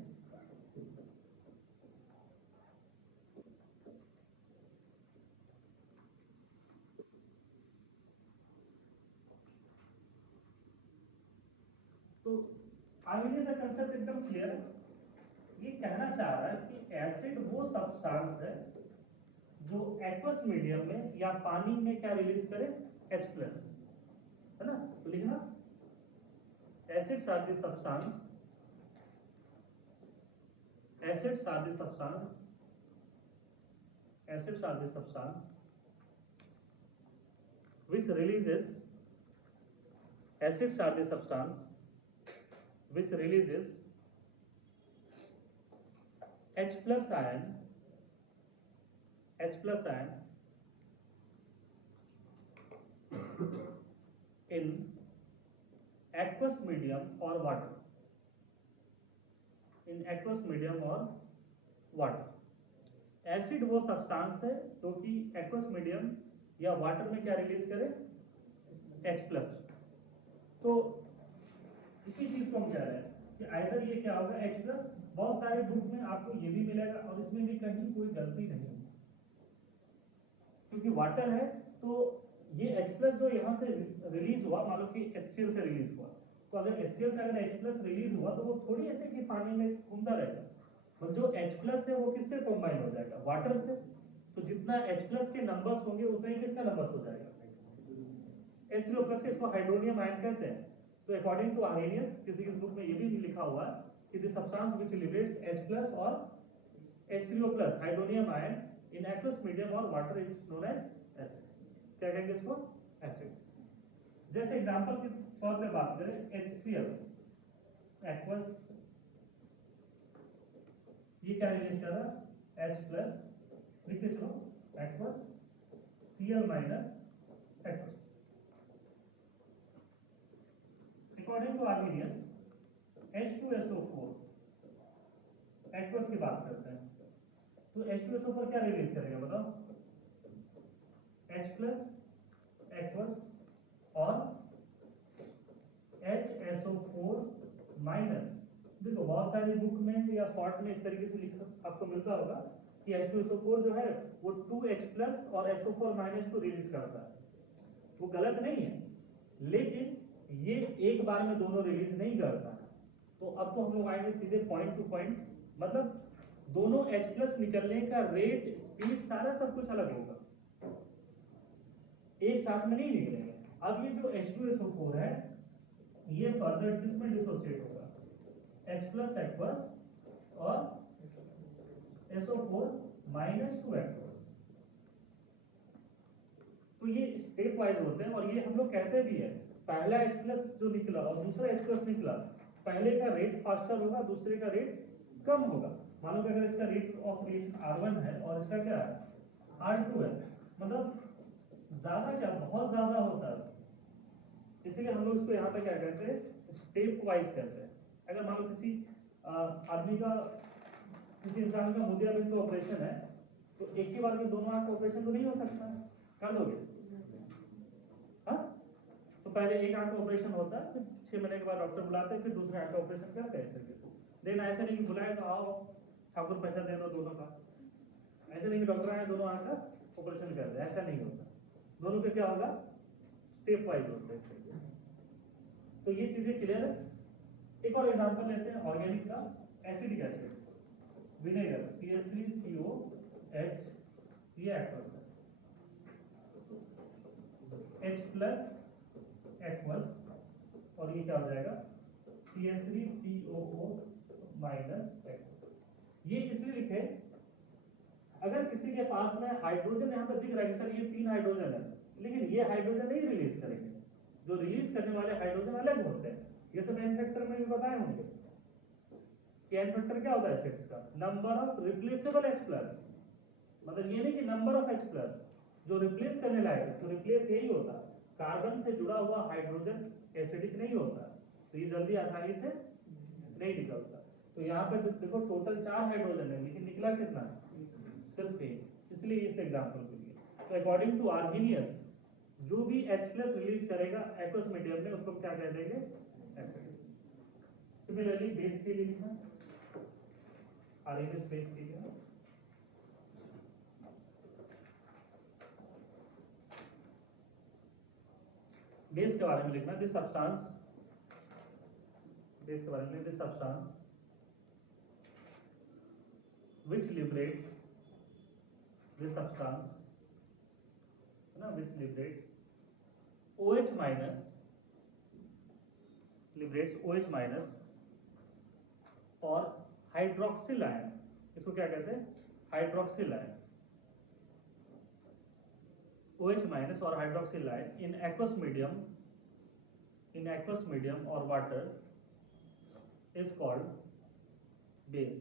तो आर्हेनियस का कंसेप्ट एकदम क्लियर है। ये कहना चाह रहा है कि एसिड वो सब्सटेंस है जो एक्वस मीडियम में या पानी में क्या रिलीज करे? H+, है ना? तो लिखना acids are the substance, acids are the substance, acids are the substance which releases, acids are the substance which releases H plus ion, H plus ion in aqueous medium or water, in aqueous medium or water। Acid वो सब्सटेंस है जो कि एक्वस मीडियम या वाटर में क्या रिलीज करे? H+। तो इसी चीज को हम कह रहे हैं कि आइदर ये क्या होगा H+। बहुत सारे बुक में आपको ये भी मिलेगा और इसमें भी कहीं कोई गलती नहीं है, क्योंकि वाटर है तो ये H+ जो यहाँ से रिलीज हुआ, मान लो कि HCl से रिलीज हुआ, तो अगर HCl से अगर H+ रिलीज हुआ तो वो थोड़ी ऐसे कि पानी में घूमता रहेगा, और जो H+ है वो किससे कंबाइन हो जाएगा? वाटर से। तो जितना H+ के नंबर्स होंगे उतना ही किसका नंबर्स हो जाएगा? H3O+ के। इसको हाइड्रोनियम आयन कहते हैं। तो अकॉर्डिंग टू आर्हेनियस, किसी बुक में ये भी लिखा हुआ है कि the substance which liberates H+ और H3O+ hydronium ion in aqueous medium और water is known as acid. क्या कहेंगे इसको? एसिड। जैसे एग्जांपल के तौर पे बात करें, HCl एक्वस, ये क्या रिलीज कर रहा है? H+, लिखते चलो, aqueous Cl minus aqueous. According to Arrhenius H2SO4 aqueous की बात करते हैं, तो H2SO4 क्या रिलीज करेगा बताओ? H+ एक्वस और HSO4 माइनस। देखो बहुत सारी बुक में या शॉर्ट में इस तरीके से लिखा आपको मिलता होगा कि H2SO4 जो है वो 2H+ और SO4 माइनस को रिलीज करता है। वो गलत नहीं है, लेकिन ये एक बार में दोनों रिलीज नहीं करता। तो अब तो हम लोग आएंगे सीधे पॉइंट टू पॉइंट, मतलब दोनों H+ निकलने का रेट, स्पीड, सारा सब कुछ अलग होगा, एक साथ में नहीं निकलेंगे। अब ये जो H2SO4 है ये फर्दर किसमें डिसोसिएट होगा? H+ एक्वस और SO4 माइनस 2 एक्वस। तो ये स्टेप वाइज होते हैं और ये हम लोग कहते भी है, पहला H+ जो निकला और दूसरा H+ निकला, पहले का रेट फास्टर होगा, दूसरे का रेट कम होगा। मानो कि अगर इसका रेट ऑफ रिएक्शन R1 है और इसका क्या है? R2 है, मतलब ज्यादा क्या, बहुत ज्यादा होता है। इसीलिए हम लोग इसको यहाँ पे क्या कहते हैं? स्टेप वाइज कहते हैं। अगर मान लो किसी आदमी का, किसी इंसान का मोतियाबिंद का ऑपरेशन है, तो एक ही बार में दोनों आंख का ऑपरेशन तो नहीं हो सकता, कर दोगे? हाँ, तो पहले एक आंख का ऑपरेशन होता है, फिर 6 महीने के बाद डॉक्टर बुलाते हैं, फिर दूसरे आंख का ऑपरेशन करते हैं इस तरीके से। लेकिन ऐसा नहीं कि बुलाए तो आओ ठाकुर पैसा दे दो दोनों का, ऐसा नहीं कि डॉक्टर आए दोनों आंख का ऑपरेशन कर दे, ऐसा नहीं होता। दोनों पे क्या होगा, स्टेप वाइज होता है इस तरीके से। तो ये चीजें क्लियर है। एक और एग्जांपल लेते हैं ऑर्गेनिक का, एसिडिक एसिड, विनेगर CH3COH, ये एक्वस है, H प्लस एक्वस, और ये क्या हो जाएगा CH3COO माइनस एक्वस। ये इसलिए लिखे, अगर किसी के पास में हाइड्रोजन यहाँ पर दिख रहा है कि सर ये 3 हाइड्रोजन है, लेकिन ये हाइड्रोजन नहीं रिलीज करेंगे, जो रिलीज करने वाले हाइड्रोजन अलग होते हैं। ये सब एन फैक्टर में भी बताए होंगे कि एन फैक्टर क्या होता है एसिड्स का, number of replaceable H plus, मतलब ये नहीं कि नंबर ऑफ H प्लस, जो रिप्लेस करने लायक है, तो रिप्लेस यही होता, कार्बन से जुड़ा हुआ हाइड्रोजन एसिडिक नहीं होता, तो ये जल्दी आसानी से नहीं निकलता। तो यहाँ पर देखो टोटल 4 हाइड्रोजन है, लेकिन निकला कितना, सिर्फ एक, इसलिए इस एग्जाम्पल के लिए। तो अकॉर्डिंग टू आर्गेनियस, जो भी H प्लस रिलीज करेगा एक्वस मीडियम में, उसको क्या कह देंगे, एसिड। सिमिलरली बेस के लिए लिखना, आर्गेनियस बेस के लिए बेस के बारे में लिखना, दिस सब्सटेंस, बेस के बारे में, this substance which liberates, this substance है ना, which liberates OH minus, liberates OH minus और हाइड्रोक्सिल आयन, इसको क्या कहते हैं, हाइड्रोक्सिल आयन, OH माइनस और hydroxyl ion in aqueous medium और वाटर इज कॉल्ड बेस।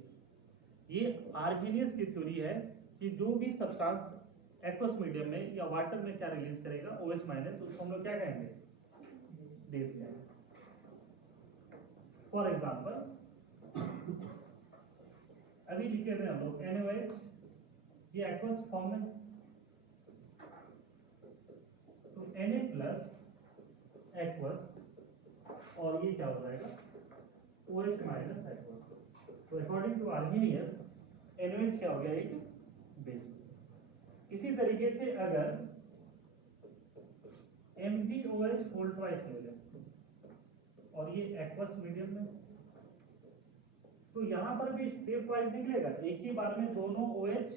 ये आर्गेनियस की थ्योरी है कि जो भी सब्सटेंस एक्वस मीडियम में या वाटर में क्या रिलीज करेगा OH माइनस, उसको हम लोग क्या कहेंगे, बेस कहेंगे। फॉर एग्जांपल अभी लिखे थे हम लोग NaOH, ये एक्वस फॉर्म में, तो Na प्लस एक्वस और ये क्या हो जाएगा OH माइनस एक्वस। तो अकॉर्डिंग टू आर्गेनियस NaOH क्या हो गया, एक बेस। इसी तरीके से अगर MgOH होल ट्वाइस हो जाए और ये एक्वस मीडियम में, तो यहां पर भी स्टेप वाइज निकलेगा, एक ही बार में दोनों OH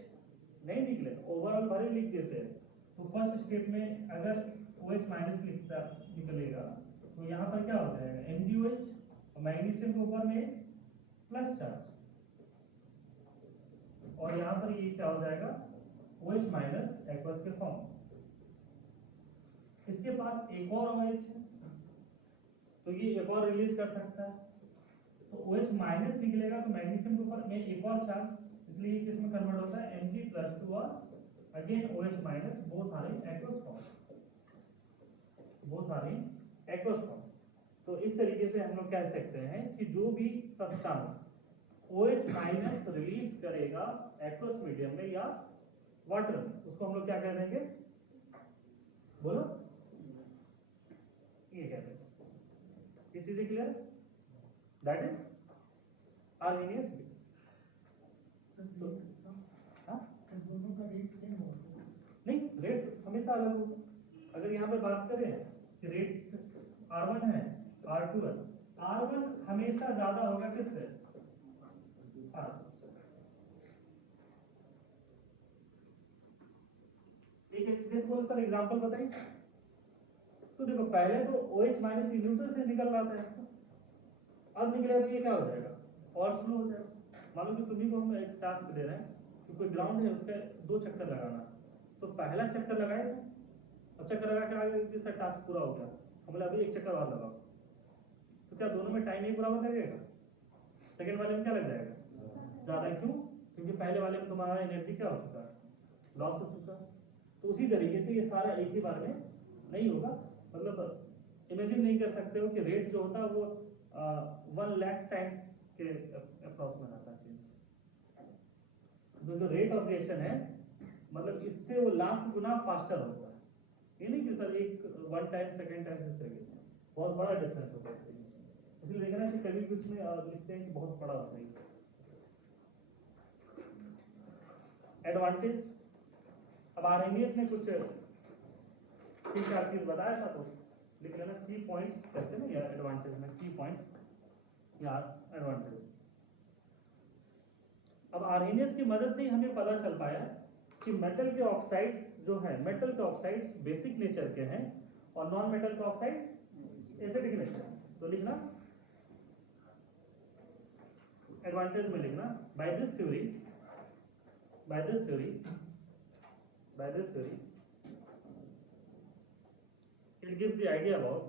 नहीं निकलेगा, ओवरऑल भले लिख देते हैं। तो फर्स्ट स्टेप में अगर OH माइनस निकलेगा, तो यहाँ पर क्या हो जाएगा MgOH, और मैग्नीशियम के ऊपर में प्लस चार्ज, और यहाँ पर ये क्या हो जाएगा OH माइनस एक्वस के फॉर्म। इसके पास एक और OH है, तो ये एक और रिलीज कर सकता है, तो OH माइनस निकलेगा, तो मैग्नीशियम के ऊपर में एक और चार्ज, इसलिए किसमें कन्वर्ट होता है Mg+2 और again OH minus, both are in aqueous form, both are in aqueous form. तो इस तरीके से हम लोग कह सकते हैं कि जो भी सब्सटेंस OH माइनस रिलीज करेगा एक्वस मीडियम में या वाटर में, उसको हम लोग क्या कह देंगे, बोलो, ये कहते हैं। इस चीज क्लियर, दैट इज आर्गेनियस बेस। तो दोनों का रेट सेम होगा? नहीं, रेट हमेशा अलग होगा। अगर यहाँ पे बात करें कि रेट R1 है, R2 है, R1 हमेशा ज्यादा होगा किससे, एक बोलो सर एग्जांपल बताइए। तो देखो पहले तो OH माइनस न्यूट्रल से निकल रहा था, अब निकलेगा तो ये क्या हो जाएगा और स्लो हो जाएगा। मान लो कि तुम्ही को हम एक टास्क दे रहे हैं कि कोई ग्राउंड है, उसका 2 चक्कर लगाना, तो पहला चक्कर लगाए और चक्कर लगा के आगे कि सर टास्क पूरा हो गया, हम बोले अभी एक चक्कर और लगाओ, तो क्या दोनों में टाइम एक बराबर लगेगा, सेकंड वाले में क्या लग जाएगा ज्यादा, क्यों, क्योंकि पहले वाले में तुम्हारा एनर्जी क्या हो चुका है, लॉस हो चुका है। तो उसी तरीके से ये सारा एक ही बार में नहीं होगा, मतलब इमेजिन नहीं कर सकते हो कि रेट जो होता है वो 1 लाख टाइम्स के अप्रॉक्स में आता है चेंज। जो रेट ऑफ रिएक्शन है मतलब इससे वो लाख गुना फास्टर होता है। ये नहीं कि सर एक 1 टाइम सेकेंड टाइम इस तरीके से बहुत बड़ा डिफरेंस होता है इसमें। इसलिए देखना कि कभी भी उसमें लिखते हैं कि बहुत बड़ा होता है। एडवांटेज, अब आरएनएस ने कुछ 3-4 चीज बताया था तो लिख लेना की पॉइंट्स कहते हैं ना यार एडवांटेज में, की पॉइंट्स या एडवांटेज। अब आरएनएस की मदद से ही हमें पता चल पाया कि मेटल के ऑक्साइड्स जो है, मेटल के ऑक्साइड्स बेसिक नेचर के हैं और नॉन मेटल के ऑक्साइड्स एसिडिक नेचर। तो लिखना एडवांटेज में लिखना by this theory it gives the idea about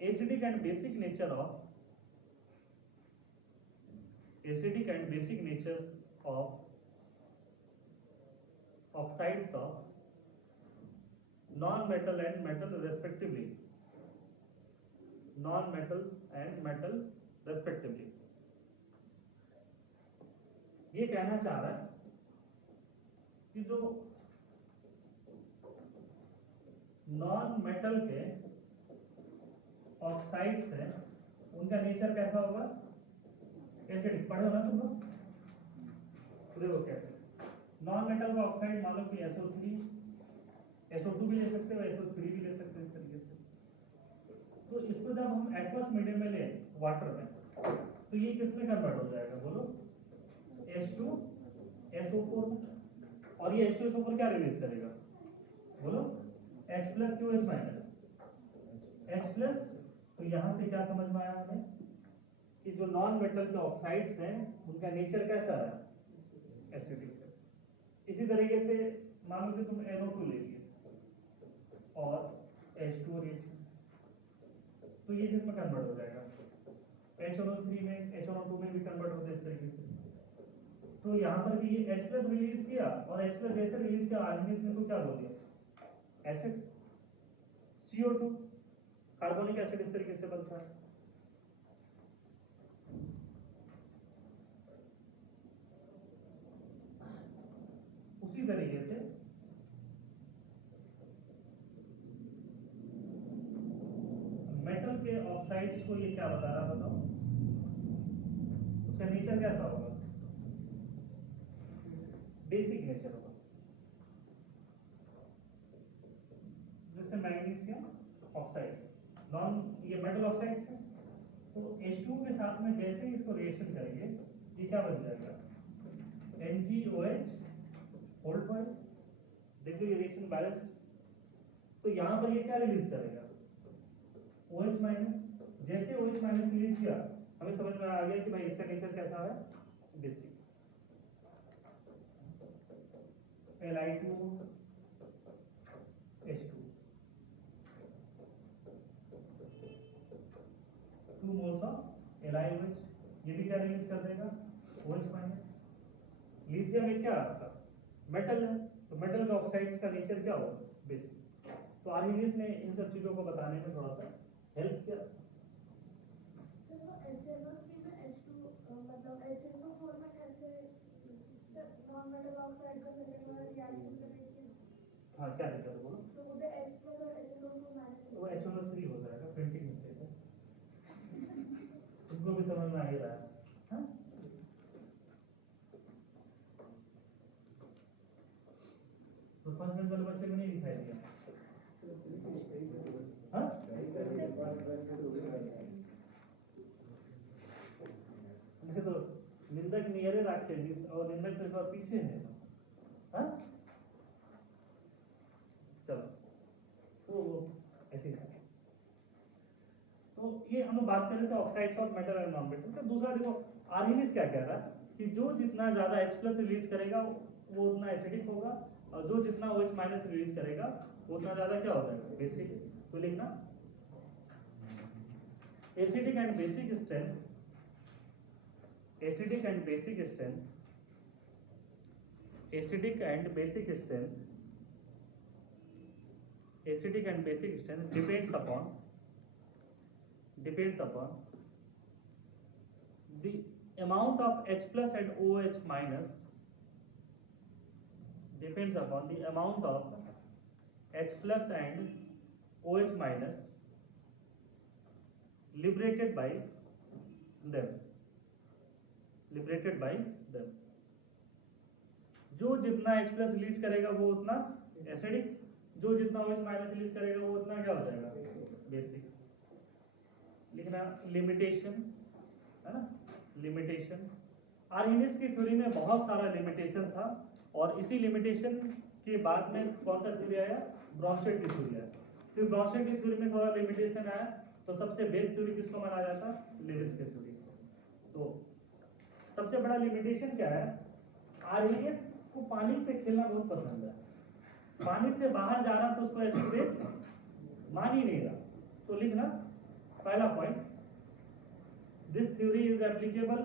acidic and basic natures of oxides of non-metal and metal respectively, ये कहना चाह रहा है कि जो नॉन मेटल के ऑक्साइड्स हैं उनका नेचर कैसा होगा, एसिडिक। पढ़े हो ना तुम लोग? देखो कैसे नॉन मेटल का ऑक्साइड मान लो कि SO3 SO2 भी ले सकते हो, SO3 भी ले सकते हो इस तरीके से। तो इसको जब हम एक्वस मीडियम में ले वाटर में तो ये किस में कन्वर्ट हो जाएगा बोलो, H2SO4 में। और ये H2SO4 क्या रिलीज करेगा बोलो, H plus QH minus H plus. तो यहां से क्या समझ में आया हमें कि जो नॉन मेटल के ऑक्साइड्स हैं उनका नेचर कैसा है, एसिडिक है। इसी तरीके से मान लो कि तुम NO2 ले लिए और H2 रिएक्शन, तो ये किसमें कन्वर्ट हो जाएगा, HNO3 में, HNO2 में भी कन्वर्ट होता है इस तरीके से। तो यहाँ पर भी ये H प्लस रिलीज किया और H प्लस जैसे रिलीज किया आरएनएस ने तो क्या बोल दिया, एसिड। CO2 कार्बोनिक एसिड इस तरीके से बनता है। उसी तरीके से मेटल के ऑक्साइड्स को ये क्या बता रहा बताओ, उसका नेचर कैसा होगा, बेसिक नेचर होगा। जैसे मैग्नीशियम ऑक्साइड नॉन ये मेटल ऑक्साइड्स है, तो H2 के साथ में जैसे ही इसको रिएक्शन करेंगे ये क्या बन जाएगा, NgOH होल्ड वाइज। देखो ये रिएक्शन बैलेंस। तो यहाँ पर ये क्या रिलीज करेगा, OH माइनस। जैसे OH माइनस रिलीज किया हमें समझ में आ गया कि भाई इसका नेचर कैसा है, basic. Li2H2 2 moles of LiOH, ये भी क्या रिलीज कर देगा, OH माइनस। लिथियम एक क्या आता मेटल है, तो मेटल का ऑक्साइड्स का नेचर क्या होगा, बेसिक। तो आरएनएस ने इन सब चीजों को बताने में थोड़ा सा हेल्प किया। हाँ क्या दिक्कत है बोलो, वो HNO3 हो जाएगा, प्रिंटिंग मिस्टेक है। तुमको भी समझ में आ ही रहा है, हाँ? तो फर्स्ट बेंच वाले बच्चे को नहीं दिखाई दिया, हाँ? तो निंदक नियरे रखे और निंदक तो इस बार पीछे है, हाँ? चलो तो ऐसे ही। तो ये हम बात करें तो ऑक्साइड्स और मेटल एंड नॉन मेटल का। दूसरा देखो आरएनएस क्या कह रहा है कि जो जितना ज्यादा H प्लस रिलीज करेगा वो उतना एसिडिक होगा, और जो जितना OH माइनस रिलीज करेगा वो उतना ज्यादा क्या हो जाएगा, बेसिक। तो लिखना acidic and basic strength, acidic and basic strength acidic and basic strength depends upon the amount of H plus and OH minus, depends upon the amount of H plus and OH minus liberated by them. जो जितना H plus रिलीज करेगा वो उतना एसिडिक, जो जितना OH माइनस रिलीज करेगा वो उतना क्या हो जाएगा, बेसिक. लिखना लिमिटेशन, है ना, लिमिटेशन. आर्हेनियस की थ्योरी में बहुत सारा लिमिटेशन था, और इसी लिमिटेशन के बाद में कौन सा थ्योरी आया, ब्रॉन्स्टेड की थ्योरी आया. फिर ब्रॉन्स्टेड की थ्योरी में थोड़ा लिमिटेशन आया, तो सबसे बेस्ट थ्योरी किसको माना जाता, लेविस की थ्योरी. तो सबसे बड़ा लिमिटेशन क्या है, आर्हेनियस को पानी से खेलना बहुत पसंद है. पानी से बाहर जा रहा तो उसको एसिड बेस मान ही नहीं रहा. तो लिखना पहला point, this theory is applicable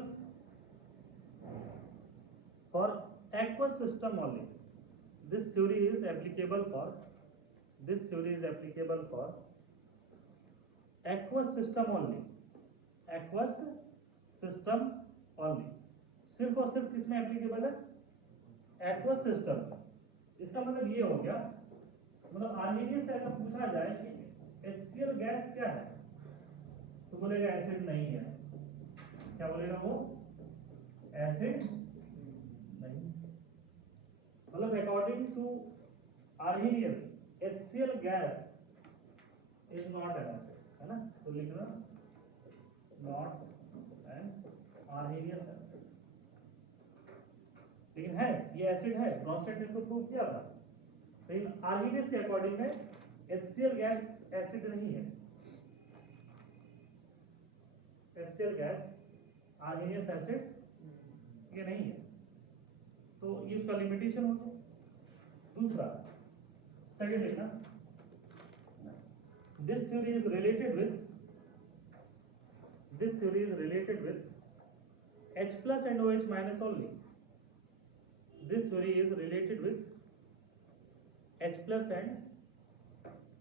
for aqueous system only. This theory is applicable for aqueous system only. सिर्फ और सिर्फ किसमें एप्लीकेबल है, aqueous system. इसका मतलब ये हो गया, मतलब आर्हेनियस से अगर पूछा जाए कि HCl गैस क्या है, तो बोलेगा एसिड नहीं है. क्या बोलेगा वो, एसिड नहीं. मतलब according to Arrhenius HCl gas is not an acid, है ना. तो लिखना नॉट एन आर्हेनियस एसिड. लेकिन है, ये एसिड है, ब्रॉन्स्टेड ने इसको प्रूव किया था. लेकिन आर्हेनियस के अकॉर्डिंग में HCl गैस एसिड नहीं है. HCl गैस आर्हेनियस एसिड ये नहीं है. तो ये उसका लिमिटेशन हो गया. दूसरा, सेकंड लिखना, this theory is related with H plus and OH minus only. This theory is related with H plus and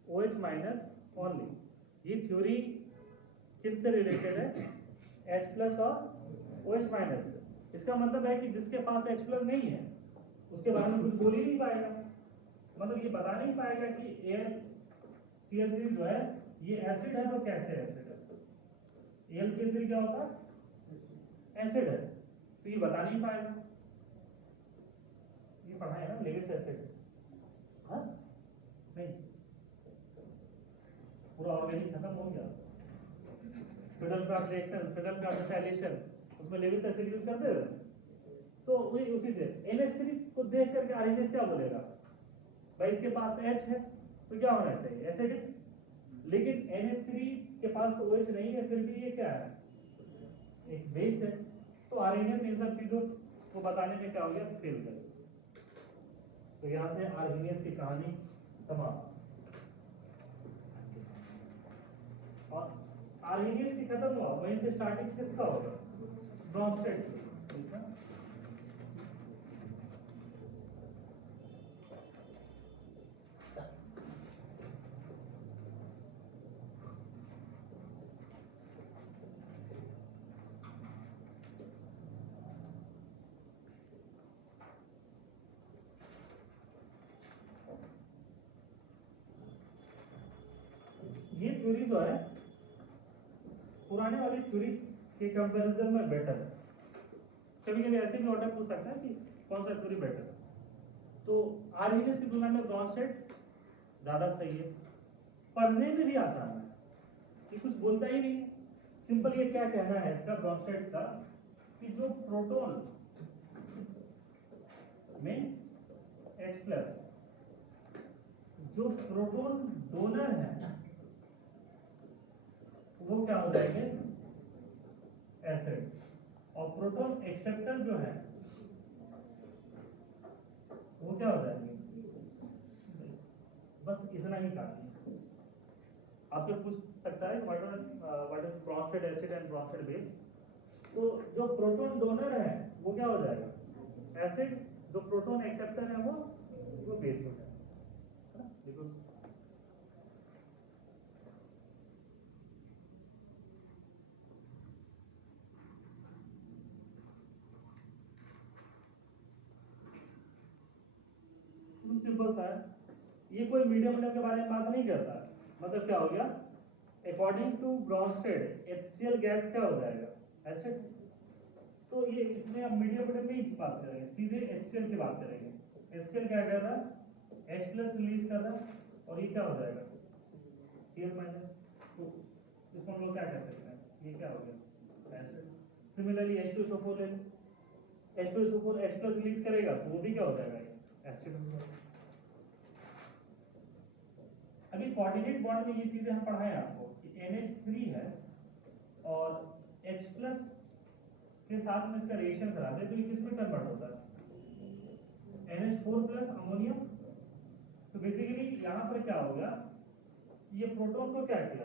OH minus only. ये थ्योरी किससे रिलेटेड है, H plus और OH minus. इसका मतलब है कि जिसके पास H plus नहीं है उसके बारे में कुछ बोल ही नहीं पाएगा. मतलब ये बता नहीं पाएगा कि AlCl3 जो है ये एसिड है, तो कैसे एसिड है. AlCl3 क्या होता है, एसिड है, तो ये बता नहीं पाएगा. ये पढ़ा है ना, लेविस एसिड. हाँ नहीं, पूरा ऑर्गेनिक खत्म हो गया. फिडलक्राफ्ट रिएक्शन, फिडलक्राफ्ट डिसैलिनेशन, उसमें लेविस एसिड यूज करते हैं. तो वही उसी से NH3 को देख करके आर्हेनियस क्या बोलेगा, भाई इसके पास H है तो क्या होना चाहिए, एसिडिक. लेकिन NH3 के पास तो OH नहीं है, फिर भी ये क्या है, एक बेस है. तो आर्हेनियस इन सब चीजों को बताने में क्या हो गया, फेल कर. तो यहाँ से आर्हेनियस की कहानी समाप्त. और आर्हेनियस की खत्म हुआ, वहीं से स्टार्टिंग किसका होगा, ब्रॉन्स्टेड. ये थ्योरी जो है पुराने वाली थ्योरी के कंपैरिजन में बेटर है. कभी कभी ऐसे भी ऑर्डर पूछ सकता है कि कौन सा थ्योरी बेटर है. तो आर्हेनियस की तुलना में ब्रॉन्स्टेड ज्यादा सही है, पढ़ने में भी आसान है, ये कुछ बोलता ही नहीं. सिंपल ये क्या कहना है इसका, ब्रॉन्स्टेड का, कि जो प्रोटॉन मीन्स H प्लस, जो प्रोटॉन डोनर है वो क्या हो जाएंगे, एसिड. और प्रोटॉन एक्सेप्टर जो है वो क्या हो जाएंगे. बस इतना ही काफी है. आपसे पूछ सकता है what is Brønsted acid and Brønsted base. तो जो प्रोटॉन डोनर है वो क्या हो जाएगा, एसिड. जो प्रोटॉन एक्सेप्टर है वो बेस हो जाएगा. सिंपल सा है, ये कोई मीडियम के बारे में बात नहीं करता। मतलब क्या हो गया, according to Bronsted HCl gas क्या हो जाएगा, एसिड। तो ये इसमें हम मीडियम में नहीं बात करेंगे, सीधे HCl की बात करेंगे। HCl क्या कर रहा है, H प्लस रिलीज कर रहा है, और ये क्या हो जाएगा, Cl माइनस। तो इसको हम लोग क्या कह सकते हैं, ये क्या हो गया, एसिड। सिमिलरली H2SO4 ले, H2SO4 H प्लस रिलीज करेगा तो वो भी क्या हो जाएगा, एसिड हो जाएगा। अभी कोऑर्डिनेट बॉन्ड में ये चीजें हम पढ़ाए आपको कि NH3 है और H प्लस के साथ में इसका रिएक्शन कराते हैं तो ये किस में कन्वर्ट होता है, NH4 प्लस अमोनियम। तो बेसिकली यहाँ पर क्या होगा, ये प्रोटॉन को क्या किया,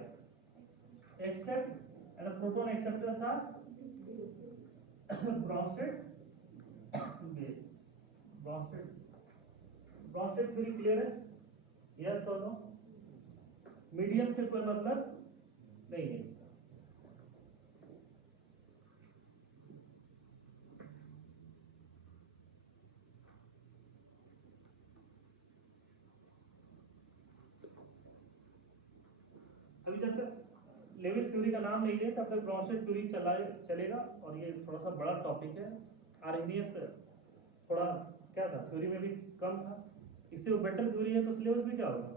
accept, and proton acceptors are Bronsted base. Bronsted theory clear है, यस और नो। मीडियम से कोई मतलब नहीं है इसका। अभी जब तक लेविस थ्योरी का नाम नहीं ले तब तक ब्रॉन्स्टेड थ्योरी चलेगा, और ये थोड़ा सा बड़ा टॉपिक है। आर्हेनियस थोड़ा क्या था, थ्योरी में भी कम था, इससे वो बेटर थ्योरी है तो सिलेबस भी क्या होगा,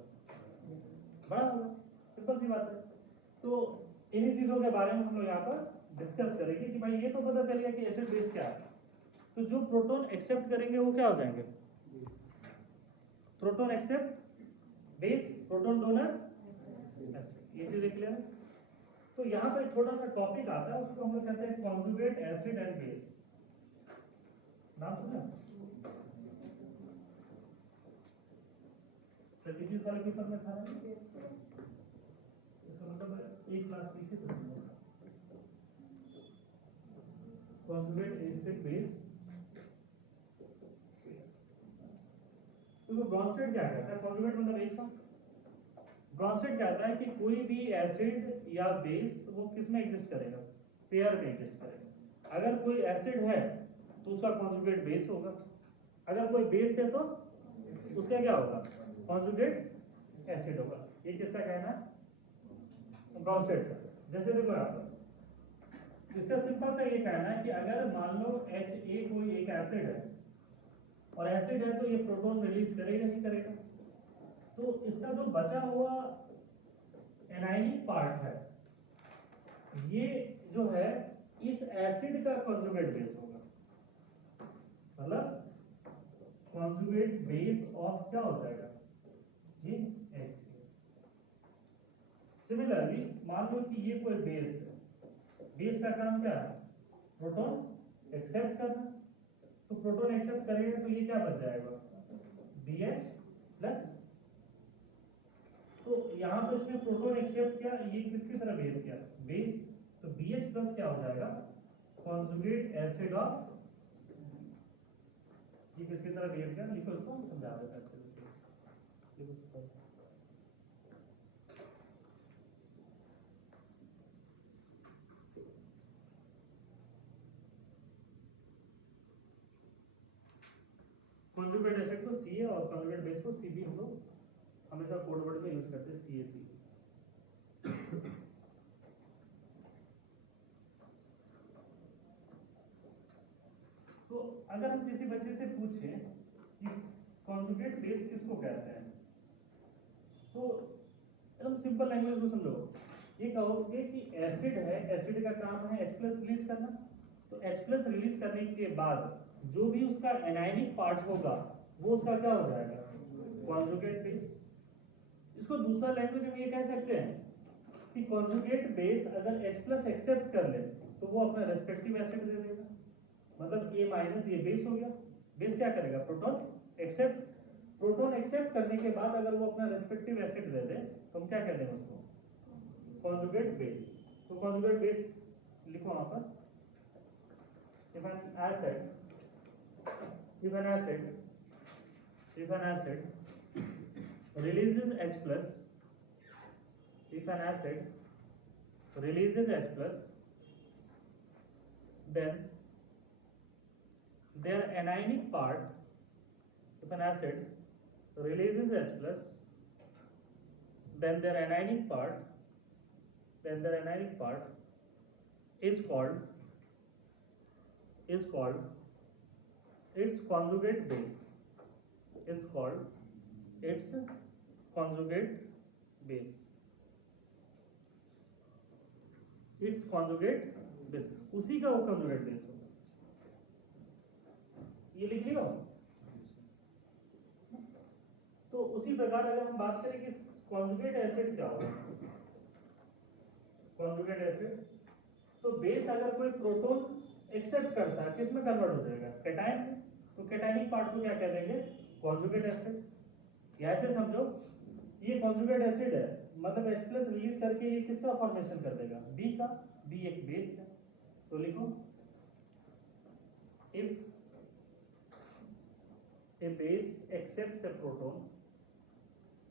बड़ा होगा। सिंपल सी बात है। तो इन्हीं चीजों के बारे में हम लोग यहाँ पर डिस्कस करेंगे कि भाई ये तो पता चल गया कि एसिड बेस क्या है, तो जो प्रोटॉन एक्सेप्ट करेंगे वो क्या हो जाएंगे, proton accept base, proton donor, ये चीजें क्लियर है। तो यहाँ पर एक छोटा सा टॉपिक आता है, उसको हम लोग कहते हैं कॉन्जुगेट एसिड एंड बेस। नाम सुना, स्ट्रेटेजीज वाले पेपर में था ना, इसका मतलब एक क्लास पीछे तो कॉन्जुगेट एसिड बेस। तो ब्रॉन्स्टेड क्या कहता है, कॉन्जुगेट मतलब एक साथ। ब्रॉन्स्टेड कहता है कि कोई भी एसिड या बेस वो किस में एग्जिस्ट करेगा, पेयर में एग्जिस्ट करेगा। अगर कोई एसिड है तो उसका कॉन्जुगेट बेस होगा, अगर कोई बेस है तो उसका क्या होगा, कॉन्जुगेट एसिड होगा। ये किसका कहना है, ब्रॉन्स्टेड का। जैसे देखो यहाँ पर इसका सिंपल सा ये कहना है कि अगर मान लो Ha कोई एक एसिड है, और एसिड है तो ये प्रोटॉन रिलीज करेगा ही करेगा, तो इसका जो बचा हुआ एनायनिक पार्ट है ये जो है इस एसिड का कॉन्जुगेट बेस होगा। मतलब कॉन्जुगेट बेस ऑफ क्या हो जाएगा, ये H। सिमिलरली मान लो कि ये कोई बेस है, बेस का काम क्या है, प्रोटॉन एक्सेप्ट करना। तो प्रोटॉन एक्सेप्ट करेगा तो ये क्या बच जाएगा, BH प्लस। तो यहाँ पे इसने प्रोटॉन एक्सेप्ट किया, ये किसकी तरह बिहेव किया, बेस। तो BH प्लस क्या हो जाएगा, कॉन्जुगेट एसिड ऑफ, ये किसकी तरह बिहेव किया, लिखो इसको समझा देता है। कॉन्जुगेट एसिड को Ca और कॉन्जुगेट बेस को Cb हम लोग हमेशा कोड वर्ड में यूज करते हैं, CaC। तो अगर हम किसी बच्चे से पूछें कि कॉन्जुगेट बेस किसको कहते हैं, तो एकदम सिंपल लैंग्वेज में समझो, ये कहोगे कि एसिड है, एसिड का काम है H प्लस रिलीज करना। तो H प्लस रिलीज करने के बाद जो भी उसका एनायनिक पार्ट होगा वो उसका क्या हो जाएगा, कॉन्जुगेट बेस। इसको दूसरा लैंग्वेज में ये कह सकते हैं कि कॉन्जुगेट बेस अगर H प्लस एक्सेप्ट कर ले तो वो अपना रेस्पेक्टिव एसिड दे देगा। मतलब A माइनस, ये बेस हो गया, बेस क्या करेगा, प्रोटॉन एक्सेप्ट। प्रोटॉन एक्सेप्ट करने के बाद अगर वो अपना रेस्पेक्टिव एसिड दे दे तो हम क्या कहते हैं उसको, कॉन्जुगेट बेस। तो कॉन्जुगेट बेस लिखो वहां पर, if an acid releases H plus, if an acid releases H plus, then their anionic part, if an acid releases H plus, then their anionic part is called its conjugate base, is called its conjugate base, its conjugate base, उसी का वो conjugate base होगा। ये लिख लियो। तो उसी प्रकार अगर हम बात करें कि कॉन्जुगेट एसिड क्या होगा, कॉन्जुगेट एसिड, तो बेस अगर कोई प्रोटॉन एक्सेप्ट करता है किस में कन्वर्ट हो जाएगा, कैटायन में, तो कैटायनिक पार्ट को क्या कह देंगे, कॉन्जुगेट एसिड। या ऐसे समझो ये कॉन्जुगेट एसिड है, मतलब H प्लस रिलीज करके ये किसका फॉर्मेशन कर देगा, बी का, बी एक बेस है। तो लिखो if a base accepts a proton,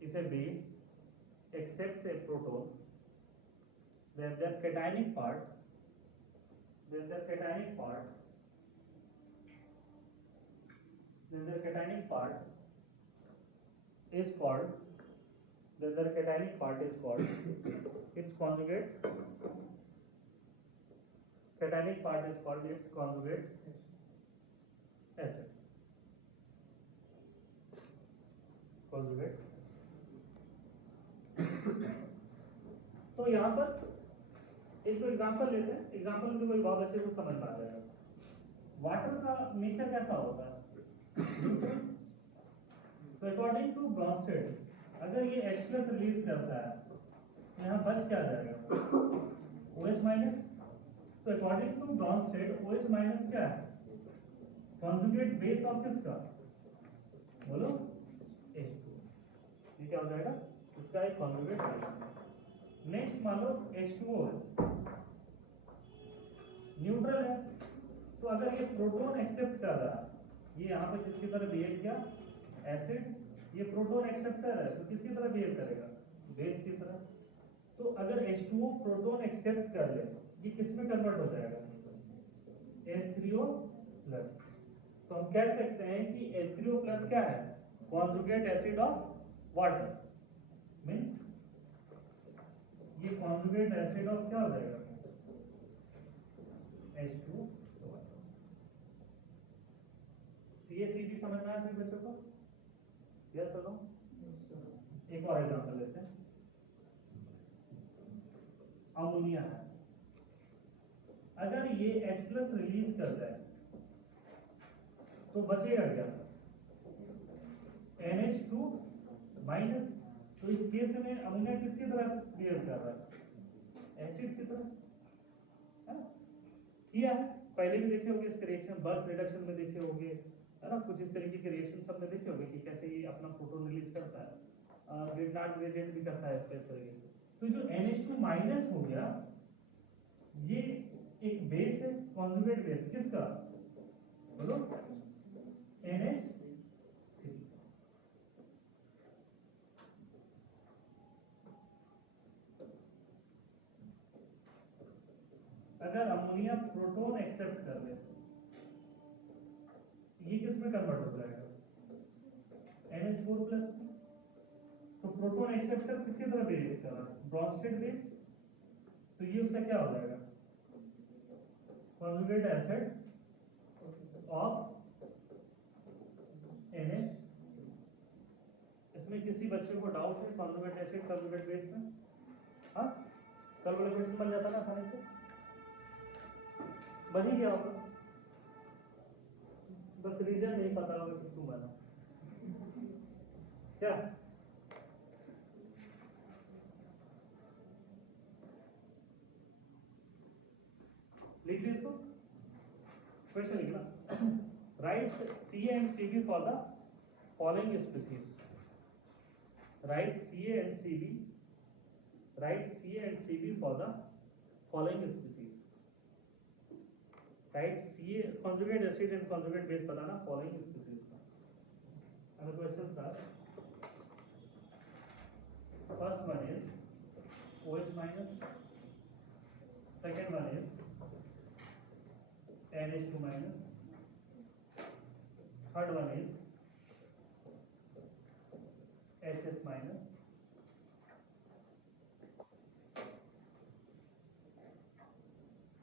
if a base accepts a proton, then their cationic part is called its conjugate, cationic part is called its conjugate acid, conjugate। तो यहाँ पर एक एग्जांपल लेते हैं, एग्जांपल में कोई बहुत अच्छे से समझ में आ जाएगा। वाटर का नेचर कैसा होता है, तो अकॉर्डिंग टू ब्रॉन्स्टेड अगर ये H प्लस रिलीज करता है तो यहाँ बच क्या जाएगा, OH माइनस। तो according to Bronsted OH minus क्या है, कॉन्जुगेट बेस ऑफ किसका, बोलो H2। ये क्या हो जाएगा, इसका एक कॉन्जुगेट बेस। नेक्स्ट मान लो H2O न्यूट्रल है, तो अगर ये प्रोटॉन एक्सेप्ट कर रहा है, ये यहाँ पे किसकी तरह बिहेव किया, एसिड, ये प्रोटॉन एक्सेप्टर है तो किसकी तरह बिहेव करेगा, बेस की तरह। तो अगर H2O प्रोटॉन एक्सेप्ट कर ले, ये किस में कन्वर्ट हो जाएगा, H3O प्लस। तो हम कह सकते हैं कि H3O प्लस क्या है, conjugate acid of water, means ये कॉन्जुगेट एसिड ऑफ क्या हो जाएगा, H2। CaCb समझ में आया सभी बच्चों को, यस और नो। एक और एग्जांपल लेते हैं, अमोनिया है, अगर ये H प्लस रिलीज कर जाए तो बचेगा क्या, NH2 माइनस। तो इस केस में अमोनिया किसकी तरह बिहेव कर रहा है, एसिड की तरह, है ना। किया है, पहले भी देखे होंगे इसके रिएक्शन, बर्थ रिडक्शन में देखे होंगे, है ना, कुछ इस तरीके के रिएक्शन सब में देखे होंगे कि कैसे ये अपना प्रोटॉन रिलीज करता है, ग्रिग्नार्ड ग्रेडिएंट भी करता है इस तरीके से। तो जो NH2 माइनस हो गया, ये एक बेस है, कॉन्जुगेट बेस किसका, बोलो NH3। अगर अमोनिया प्रोटॉन एक्सेप्ट कर ले, ये किस में कन्वर्ट हो जाएगा, NH4 प्लस। तो प्रोटॉन एक्सेप्टर किसकी तरह बिहेव कर रहा है, ब्रॉन्स्टेड बेस, तो ये उसका क्या हो जाएगा, कॉन्जुगेट एसिड ऑफ NH। इसमें किसी बच्चे को डाउट है कॉन्जुगेट एसिड कॉन्जुगेट बेस में, हाँ, कल वाला क्वेश्चन बन जाता ना आसानी से, बन ही गया होगा, बस रीजन नहीं पता होगा कि क्यों बना, क्या लिख लीजिए इसको, क्वेश्चन लिखना, right Ca and Cb for the following species, right Ca and Cb for the following species, right Ca conjugate acid and conjugate base बताना फॉलोइंग स्पीसीज का। and the questions are, first one is OH minus, second one is NH2 minus, third one is H minus,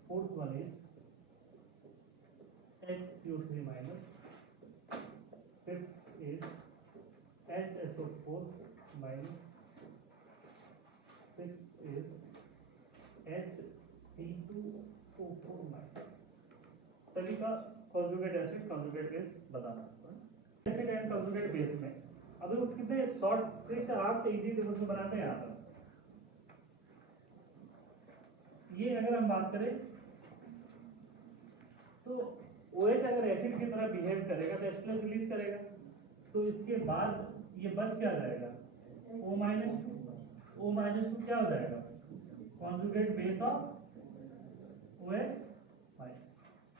fourth one is HCO3 minus, fifth is HSO4 minus, sixth is HC2O4 minus. सभी का कॉन्जुगेट एसिड कॉन्जुगेट बेस बताना है। एसिड एंड कॉन्जुगेट बेस में अभी वो कितने शॉर्ट ट्रिक से आप इजी टेबल से बनाते हैं यहाँ पर। ये अगर हम बात करें तो OH अगर एसिड की तरह बिहेव करेगा तो H प्लस रिलीज करेगा, तो इसके बाद ये बच क्या जाएगा O माइनस टू क्या हो जाएगा conjugate base of OH minus.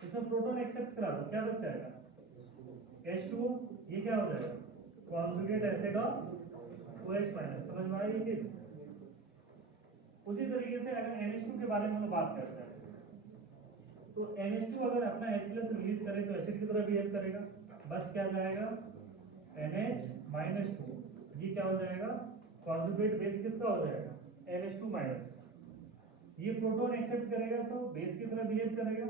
इसमें प्रोटॉन एक्सेप्ट करा दो, क्या बच जाएगा H2O, ये क्या हो जाएगा conjugate acid of OH minus. समझ में आई ये चीज। उसी तरीके से अगर NH2 के बारे में हम बात करते हैं तो NH2 अगर अपना H प्लस रिलीज करे तो एसिड की तरह बिहेव करेगा, बस क्या जाएगा NH माइनस 2, ये क्या हो जाएगा कॉन्जुगेट बेस किसका हो जाएगा NH2 माइनस। ये प्रोटॉन एक्सेप्ट करेगा तो बेस की तरह बिहेव करेगा,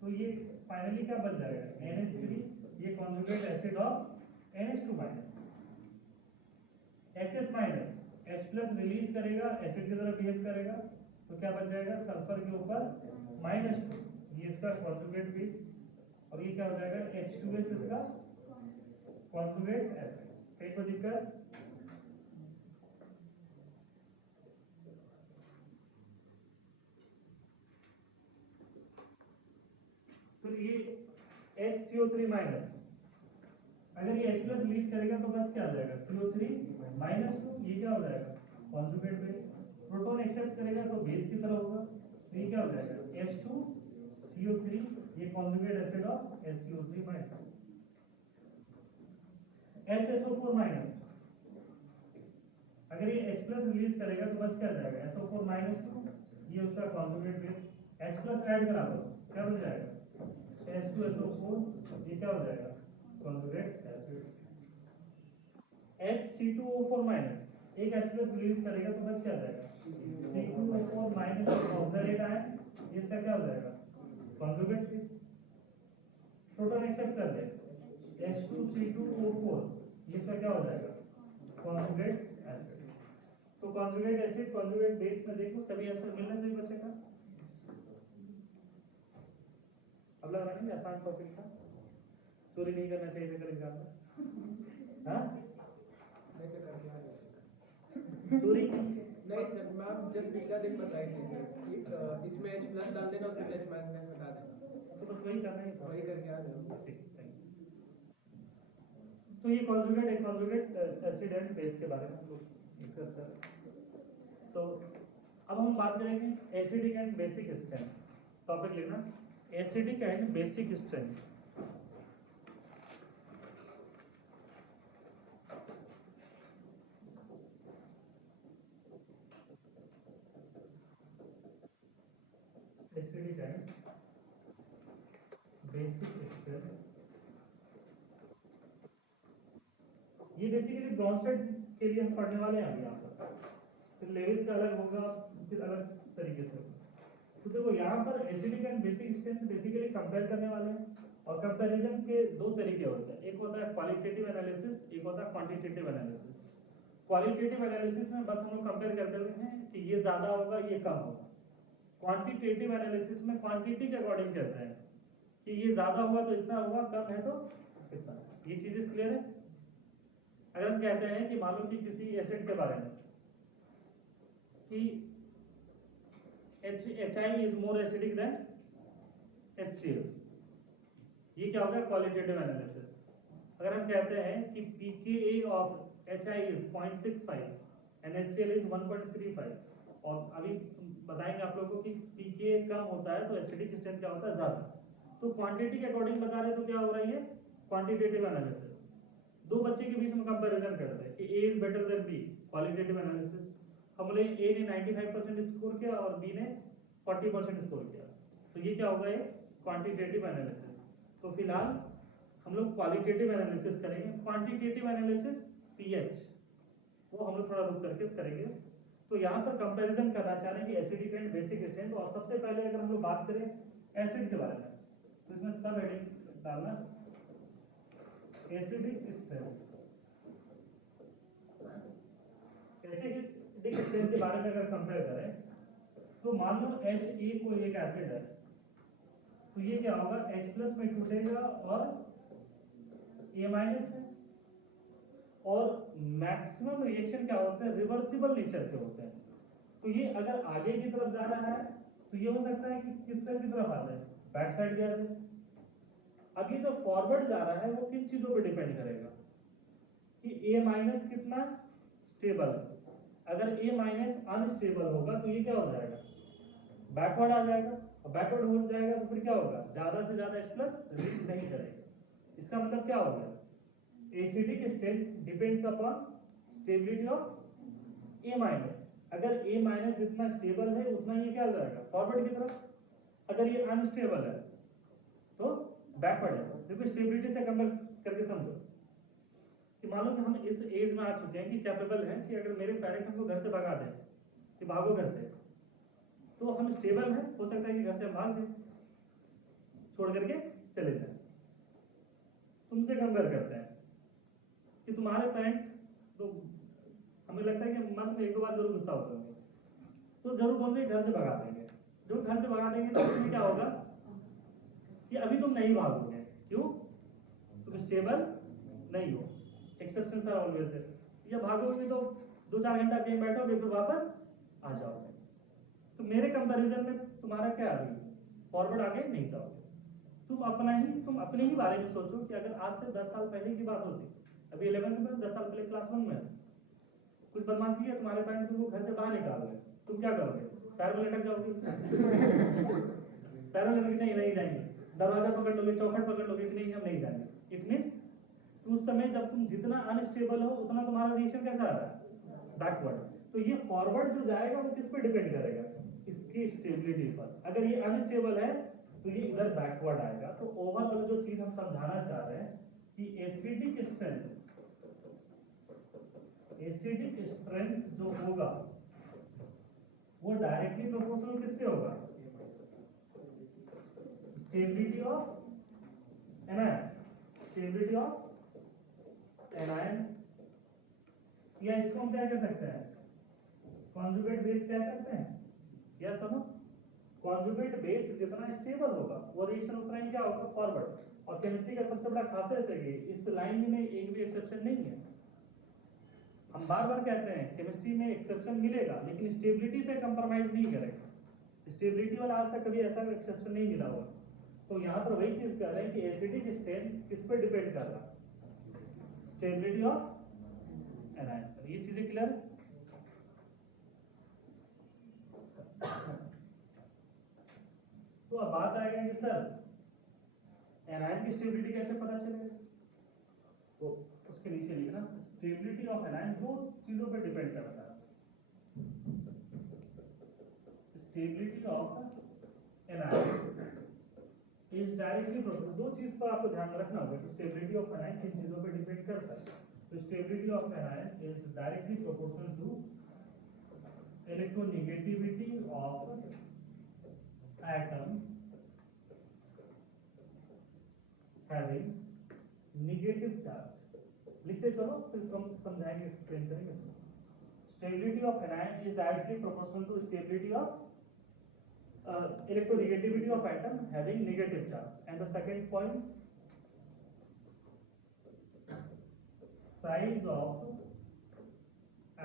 तो ये फाइनली क्या बन जाएगा NH3, ये conjugate acid of NH2 minus. HS minus H plus release करेगा, एसिड की तरह बिहेव करेगा, तो क्या बन जाएगा सल्फर के ऊपर -2, ये इसका कॉन्जुगेट बेस, और ये क्या हो जाएगा H2S इसका कॉन्जुगेट एसिड। कहीं कोई दिक्कत? तो ये HCO3 माइनस अगर ये H प्लस रिलीज करेगा तो बस क्या आ जाएगा CO3 माइनस 2, ये क्या हो जाएगा कॉन्जुगेट बेस। प्रोटॉन एक्सेप्ट करेगा तो बेस की तरह होगा, तो ये क्या हो जाएगा H2CO3, ये conjugate acid of HCO3 minus. HSO4 minus अगर ये H प्लस रिलीज करेगा तो बस क्या जाएगा SO4 माइनस 2, ये उसका conjugate base. H plus add करा दो, क्या बन जाएगा H2SO4, ये क्या हो जाएगा कॉन्जुगेट एसिड। HC2O4 माइनस एक H प्लस रिलीज करेगा तो बस क्या जाएगा C2O4 माइनस ऑक्सीडेट आयन, इसका क्या हो जाएगा कॉन्जुगेट बेस। प्रोटॉन एक्सेप्ट कर दे H2C2O4, इसका क्या हो जाएगा कॉन्जुगेट एसिड। तो कॉन्जुगेट एसिड कॉन्जुगेट बेस में देखो सभी आंसर मिलना चाहिए बच्चे का। अब लग रहा है आसान टॉपिक था, चोरी नहीं करना चाहिए कल एग्जाम में। हाँ चोरी नहीं सर, मैम जब पिछला दिन बताई थी सर कि इसमें H प्लस डाल देना और फिर H माइनस हटा देना, तो बस वही करना ही था। वही करके आ जाओ। ठीक, थैंक यू। तो ये कॉन्जुगेट एक कॉन्जुगेट एसिड एंड बेस के बारे में हम लोग डिस्कस कर रहे हैं। तो अब हम बात करेंगे acidic and basic strength. Topic लिखना acidic and basic strength. Acidic and basic strength, ये बेसिकली ब्रॉन्स्टेड के लिए हम पढ़ने वाले हैं अभी यहाँ पर। फिर लेवल्स का अलग होगा, फिर अलग तरीके से होगा। तो देखो यहाँ पर acidic and basic strength basically compare करने वाले हैं, और कंपैरिजन के दो तरीके होते हैं, एक होता है क्वालिटेटिव एनालिसिस, एक होता है क्वांटिटेटिव एनालिसिस। क्वालिटेटिव एनालिसिस में बस हम लोग कंपेयर करते हैं कि ये ज्यादा होगा ये कम होगा। क्वांटिटेटिव एनालिसिस में क्वांटिटी के अकॉर्डिंग कहते हैं कि ये ज्यादा हुआ तो इतना होगा, कम है तो इतना। ये चीजें क्लियर है। अगर हम कहते हैं कि मालूम कि किसी एसिड के बारे में कि HI is more acidic then HCl, ये क्या होगा क्वालिटेटिव एनालिसिस। अगर हम कहते हैं कि pKa of HI is 0.65 and HCl is 1.35, और अभी बताएंगे आप लोगों को कि pKa कम होता है तो एसिडिक स्ट्रेंथ क्या होता है ज्यादा। तो क्वांटिटी के अकॉर्डिंग बता रहे तो क्या हो रही है क्वांटिटेटिव एनालिसिस। दो बच्चे के बीच में कंपैरिजन करते हैं कि A is better than B, qualitative analysis. हम बोले A ने 95% स्कोर किया और B ने 40% स्कोर किया, तो ये क्या होगा ये क्वांटिटेटिव एनालिसिस। तो फिलहाल हम लोग क्वालिटेटिव एनालिसिस करेंगे। क्वांटिटेटिव एनालिसिस पीएच, वो वो हम लोग थोड़ा रुक करके करेंगे। तो यहाँ पर कंपैरिजन करना चाह रहे हैं कि एसिडिक एंड बेसिक स्ट्रेंथ। और सबसे पहले अगर हम लोग बात करें एसिड के बारे में, तो इसमें सब हेडिंग डालना एसिडिक स्ट्रेंथ। एसिडिक स्ट्रेंथ के बारे में अगर कंपेयर करें तो मान लो He कोई एक एसिड है, तो ये क्या होगा, H+ में टूटेगा और A- है। और मैक्सिमम रिएक्शन क्या होते हैं, रिवर्सिबल नेचर के होते हैं। तो ये अगर आगे की तरफ जा रहा है तो ये हो सकता है कि किस तरह की तरफ आ जाए, बैक साइड भी आ जाए। अब ये जो फॉरवर्ड जा रहा है वो किन चीजों पे डिपेंड करेगा कि A- कितना स्टेबल है। अगर A- अनस्टेबल होगा तो ये क्या हो जाएगा, बैकवर्ड आ जाएगा। और बैकवर्ड हो जाएगा तो फिर क्या होगा, ज्यादा से ज्यादा H+ रिलीज नहीं करेगा। इसका मतलब क्या हो गया, acidic strength depends upon stability of A-। अगर A- जितना स्टेबल है उतना ये क्या हो जाएगा, फॉरवर्ड की तरफ। अगर ये अनस्टेबल है तो बैकवर्ड है। देखो स्टेबिलिटी से कंपेयर करके समझो कि मान लो कि हम इस एज में आ चुके हैं कि कैपेबल हैं कि अगर मेरे पेरेंट हमको घर से भगा दें कि भागो घर से, तो हम स्टेबल हैं, हो सकता है कि घर से हम भाग जाए, छोड़ करके चले जाए। तुमसे कंपेयर करते हैं कि तुम्हारे पेरेंट, तो हमें लगता है कि मंथ में 1-2 बार जरूर गुस्सा होते होंगे, तो जरूर बोल घर से भगा देंगे। जो घर से भगा देंगे तो उसमें क्या होगा कि अभी तुम नहीं भागोगे। क्यों, तुम स्टेबल नहीं हो। एक्सेप्शन आर ऑलवेज है। या भागोगे तो 2-4 घंटा कहीं बैठोगे फिर वापस आ जाओगे। तो मेरे कंपैरिजन में तुम्हारा क्या अभी फॉरवर्ड आगे नहीं जाओगे। तुम अपने ही बारे में सोचो कि अगर आज से 10 साल पहले की बात होती, अभी 11th में, 10 साल पहले क्लास 1 में कुछ बदमाशी है, तुम्हारे पेरेंट्स तुमको घर से बाहर निकाल रहे, तुम क्या करोगे, पैर में लटक जाओगे पैर में लटक नहीं जाएंगे, दरवाजा पकड़ लोगे, चौखट पकड़ लोगे कि नहीं हम नहीं जाएंगे। इट मीन्स उस समय जब तुम जितना अनस्टेबल हो उतना तुम्हारा रिएक्शन कैसा आ रहा है, बैकवर्ड। तो ये फॉरवर्ड जो जाएगा वो किस पे डिपेंड करेगा, इसकी स्टेबिलिटी पर। अगर ये अनस्टेबल है तो ये इधर बैकवर्ड आएगा। तो ओवरऑल जो चीज हम समझाना चाह रहे हैं कि एसिडिक स्ट्रेंथ जो होगा वो डायरेक्टली प्रोपोर्शनल किससे होगा, stability of anion, stability of anion. या इसको हम क्या कह सकते हैं, कॉन्जुगेट बेस कह सकते हैं। या सुनो, कॉन्जुगेट बेस जितना स्टेबल होगा वो रिएक्शन उतना ही क्या होगा, फॉरवर्ड। और केमिस्ट्री का सबसे बड़ा खासियत है कि इस लाइन में एक भी एक्सेप्शन नहीं है। हम बार बार कहते हैं केमिस्ट्री में एक्सेप्शन मिलेगा लेकिन स्टेबिलिटी से कंप्रोमाइज नहीं करेगा। स्टेबिलिटी वाला आज तक कभी ऐसा एक्सेप्शन नहीं मिला होगा। तो यहाँ पर वही चीज कर रहे हैं कि एसिडिक स्ट्रेंथ किस पर डिपेंड कर रहा है, स्टेबिलिटी ऑफ एनायन। ये चीजें क्लियर है। तो अब बात आएगा कि सर एनायन की स्टेबिलिटी कैसे पता चलेगा, तो उसके नीचे लिखना स्टेबिलिटी ऑफ एनायन 2 चीजों पर डिपेंड करता है। Stability of anion is directly proportional, 2 चीज पर आपको ध्यान में रखना होगा कि स्टेबिलिटी ऑफ एनायन किन चीजों पर डिपेंड करता है। तो stability of anion is directly proportional to electronegativity of atom having negative charge. लिखते चलो फिर हम समझाएंगे, एक्सप्लेन करेंगे। Stability of anion is directly proportional to stability of electronegativity of atom having negative charge. And the second point, size of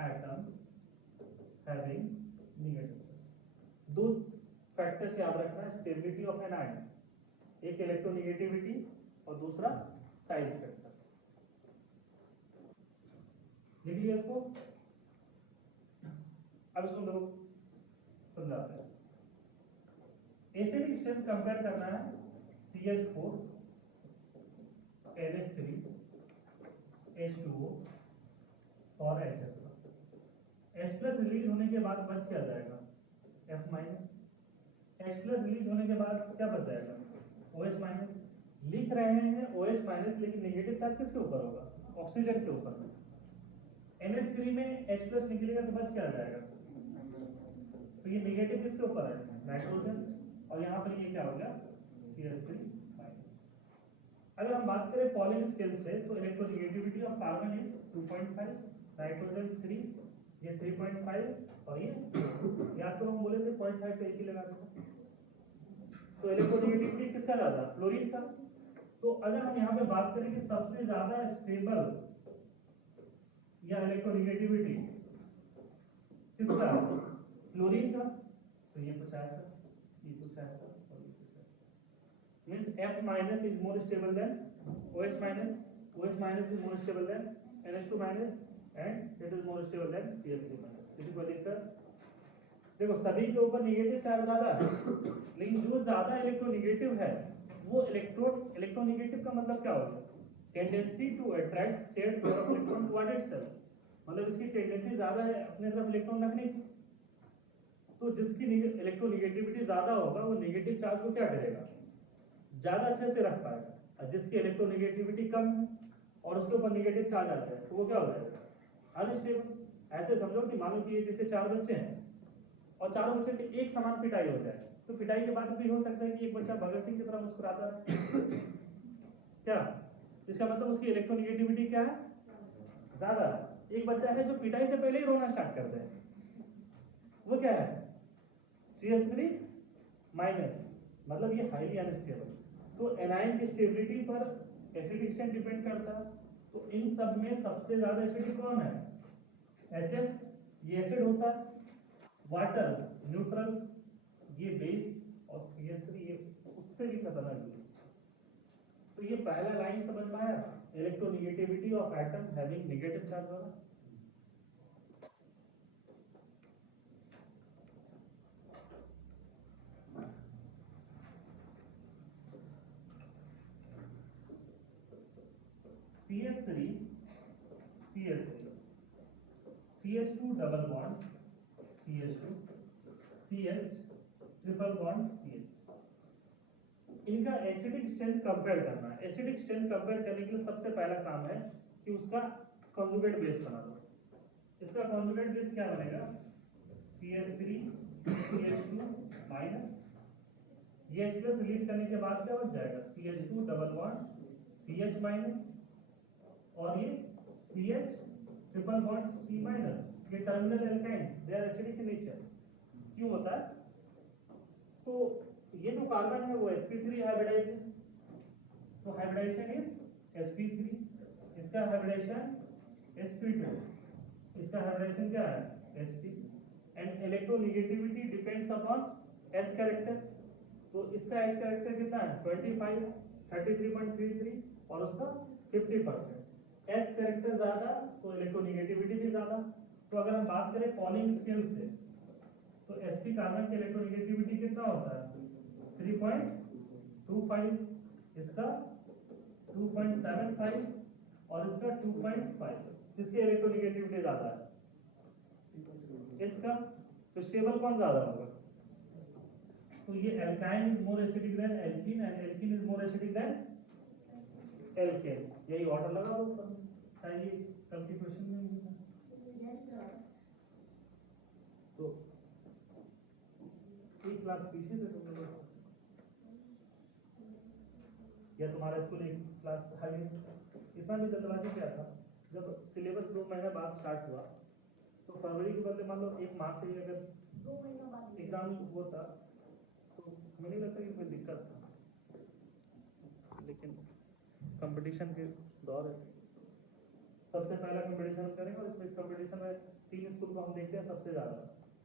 atom having negative charge. 2 factors याद रखना है स्टेबिलिटी ऑफ एनायन, एक इलेक्ट्रोनेगेटिविटी और दूसरा साइज फैक्टर। लिख लिया इसको। अब इसको हम लोग समझाते हैं। एसिडिक स्ट्रेंथ कंपेयर करना है CH4 NH3 H2O और H+। H+ रिलीज होने के बाद बच क्या जाएगा, F-। H+ रिलीज होने के बाद क्या बच जाएगा, OH-। लिख रहे हैं OH- लेकिन नेगेटिव चार्ज किसके ऊपर होगा, ऑक्सीजन के ऊपर। NH3 में में H प्लस निकलेगा तो बच क्या जाएगा? तो ये नेगेटिव किसके ऊपर है? नाइट्रोजन। और यहाँ पर ये क्या हो गया? CH3 minus. अगर हम बात करें पॉलिंग स्केल से तो electronegativity of carbon is 2.5, nitrogen 3, ये 3.5 और ये याद करो हम बोले थे 0.5 पे एक ही लगा देता। तो इलेक्ट्रोनेगेटिविटी किसका ज्यादा? फ्लोरीन का। तो अगर हम यहाँ पे बात करें कि सबसे ज्यादा स्टेबल या इलेक्ट्रोनेगेटिविटी किसका? फ्लोरीन का। तो ये कुछ ऐसा, ये कुछ ऐसा और ये कुछ ऐसा। Means F minus is more stable then OH minus, OH minus is more stable then NH2 minus and it is more stable then CH3 minus. किसी को दिक्कत? देखो सभी के ऊपर नेगेटिव चार्ज ज्यादा है, लेकिन जो ज्यादा इलेक्ट्रोनेगेटिव है वो इलेक्ट्रोनेगेटिव का मतलब क्या होगा? Tendency to attract shared pair of electron toward itself, मतलब इसकी टेंडेंसी ज्यादा है अपने तरफ इलेक्ट्रॉन रखने की। तो जिसकी इलेक्ट्रोनेगेटिविटी ज्यादा होगा वो नेगेटिव चार्ज को क्या करेगा? ज्यादा अच्छे से रख पाएगा। और जिसकी इलेक्ट्रोनेगेटिविटी कम है और उसके ऊपर नेगेटिव चार्ज आता है तो वो क्या हो जाएगा? अनस्टेबल। ऐसे समझो कि मानो कि ये जैसे 4 बच्चे हैं और चारों बच्चे की एक समान पिटाई हो जाए, तो पिटाई के बाद भी हो सकता है कि एक बच्चा भगत सिंह की तरह मुस्कुराता है क्या? इसका मतलब उसकी इलेक्ट्रोनेगेटिविटी क्या है? ज्यादा है। एक बच्चा है जो पिटाई से पहले ही रोना स्टार्ट कर दे, वो क्या है? CH3 माइनस, मतलब ये हाईली अनस्टेबल। तो एनायन की स्टेबिलिटी पर एसिडिक स्टेट डिपेंड करता है। तो इन सब में सबसे ज्यादा एसिडिक कौन है? HF, ये एसिड होता है। वाटर न्यूट्रल, ये बेस, और CH3 ये उससे भी खतरनाक बेस। तो ये पहला लाइन समझ में आया? Electronegativity of atom having negative charge वाला। CH3 CH3 CH2 double bond CH2 CH triple bond CH। इनका एसिडिक स्ट्रेंथ कंपेयर करना है। एसिडिक स्ट्रेंथ कंपेयर करने के लिए सबसे पहला काम है कि उसका कॉन्जुगेट बेस बना दो। इसका कॉन्जुगेट बेस क्या बनेगा? CH3 CH2 माइनस, ये H प्लस रिलीज करने के बाद क्या बच जाएगा? CH2 double bond CH minus, और ये CH triple bond C minus. ये terminal alkynes they are acidic in nature. क्यों होता है? तो ये जो कार्बन है वो sp3 हाइब्रिडाइज है, तो हाइब्रिडाइजेशन इज sp3, इसका हाइब्रिडाइजेशन sp2, इसका हाइब्रिडाइजेशन क्या है? sp। And electronegativity depends upon s character. तो इसका s कैरेक्टर कितना है? 25, 33.33 और उसका 50%। s कैरेक्टर ज्यादा तो इलेक्ट्रोनेगेटिविटी भी ज्यादा। तो अगर हम बात करें पॉलिंग स्केल से तो sp कार्बन की इलेक्ट्रोनेगेटिविटी कितना होता है? 3.25, इसका 2.75 और इसका 2.5। इसकी इलेक्ट्रोनेगेटिविटी ज्यादा है इसका। तो स्टेबल कौन ज्यादा होगा? तो ये alkyne is more acidic than alkene and alkene is more acidic than alkane. यही ऑर्डर लगा लो ऊपर, चाहिए कल की क्वेश्चन में भी था। तो एक क्लास पीछे थे तुम लोग, या तुम्हारा स्कूल एक क्लास आगे? इतना भी जल्दबाजी क्या था? जब सिलेबस 2 महीने बाद स्टार्ट हुआ तो फरवरी के बदले मान लो 1 माह से ही अगर 2 महीना बाद एग्जाम होता तो हमें नहीं लगता कि कोई दिक्कत था। लेकिन कंपटीशन के दौर है, सबसे पहला कंपटीशन हम करेंगे और इसमें इस कंपटीशन में 3 स्कूल को हम देखते हैं सबसे ज्यादा,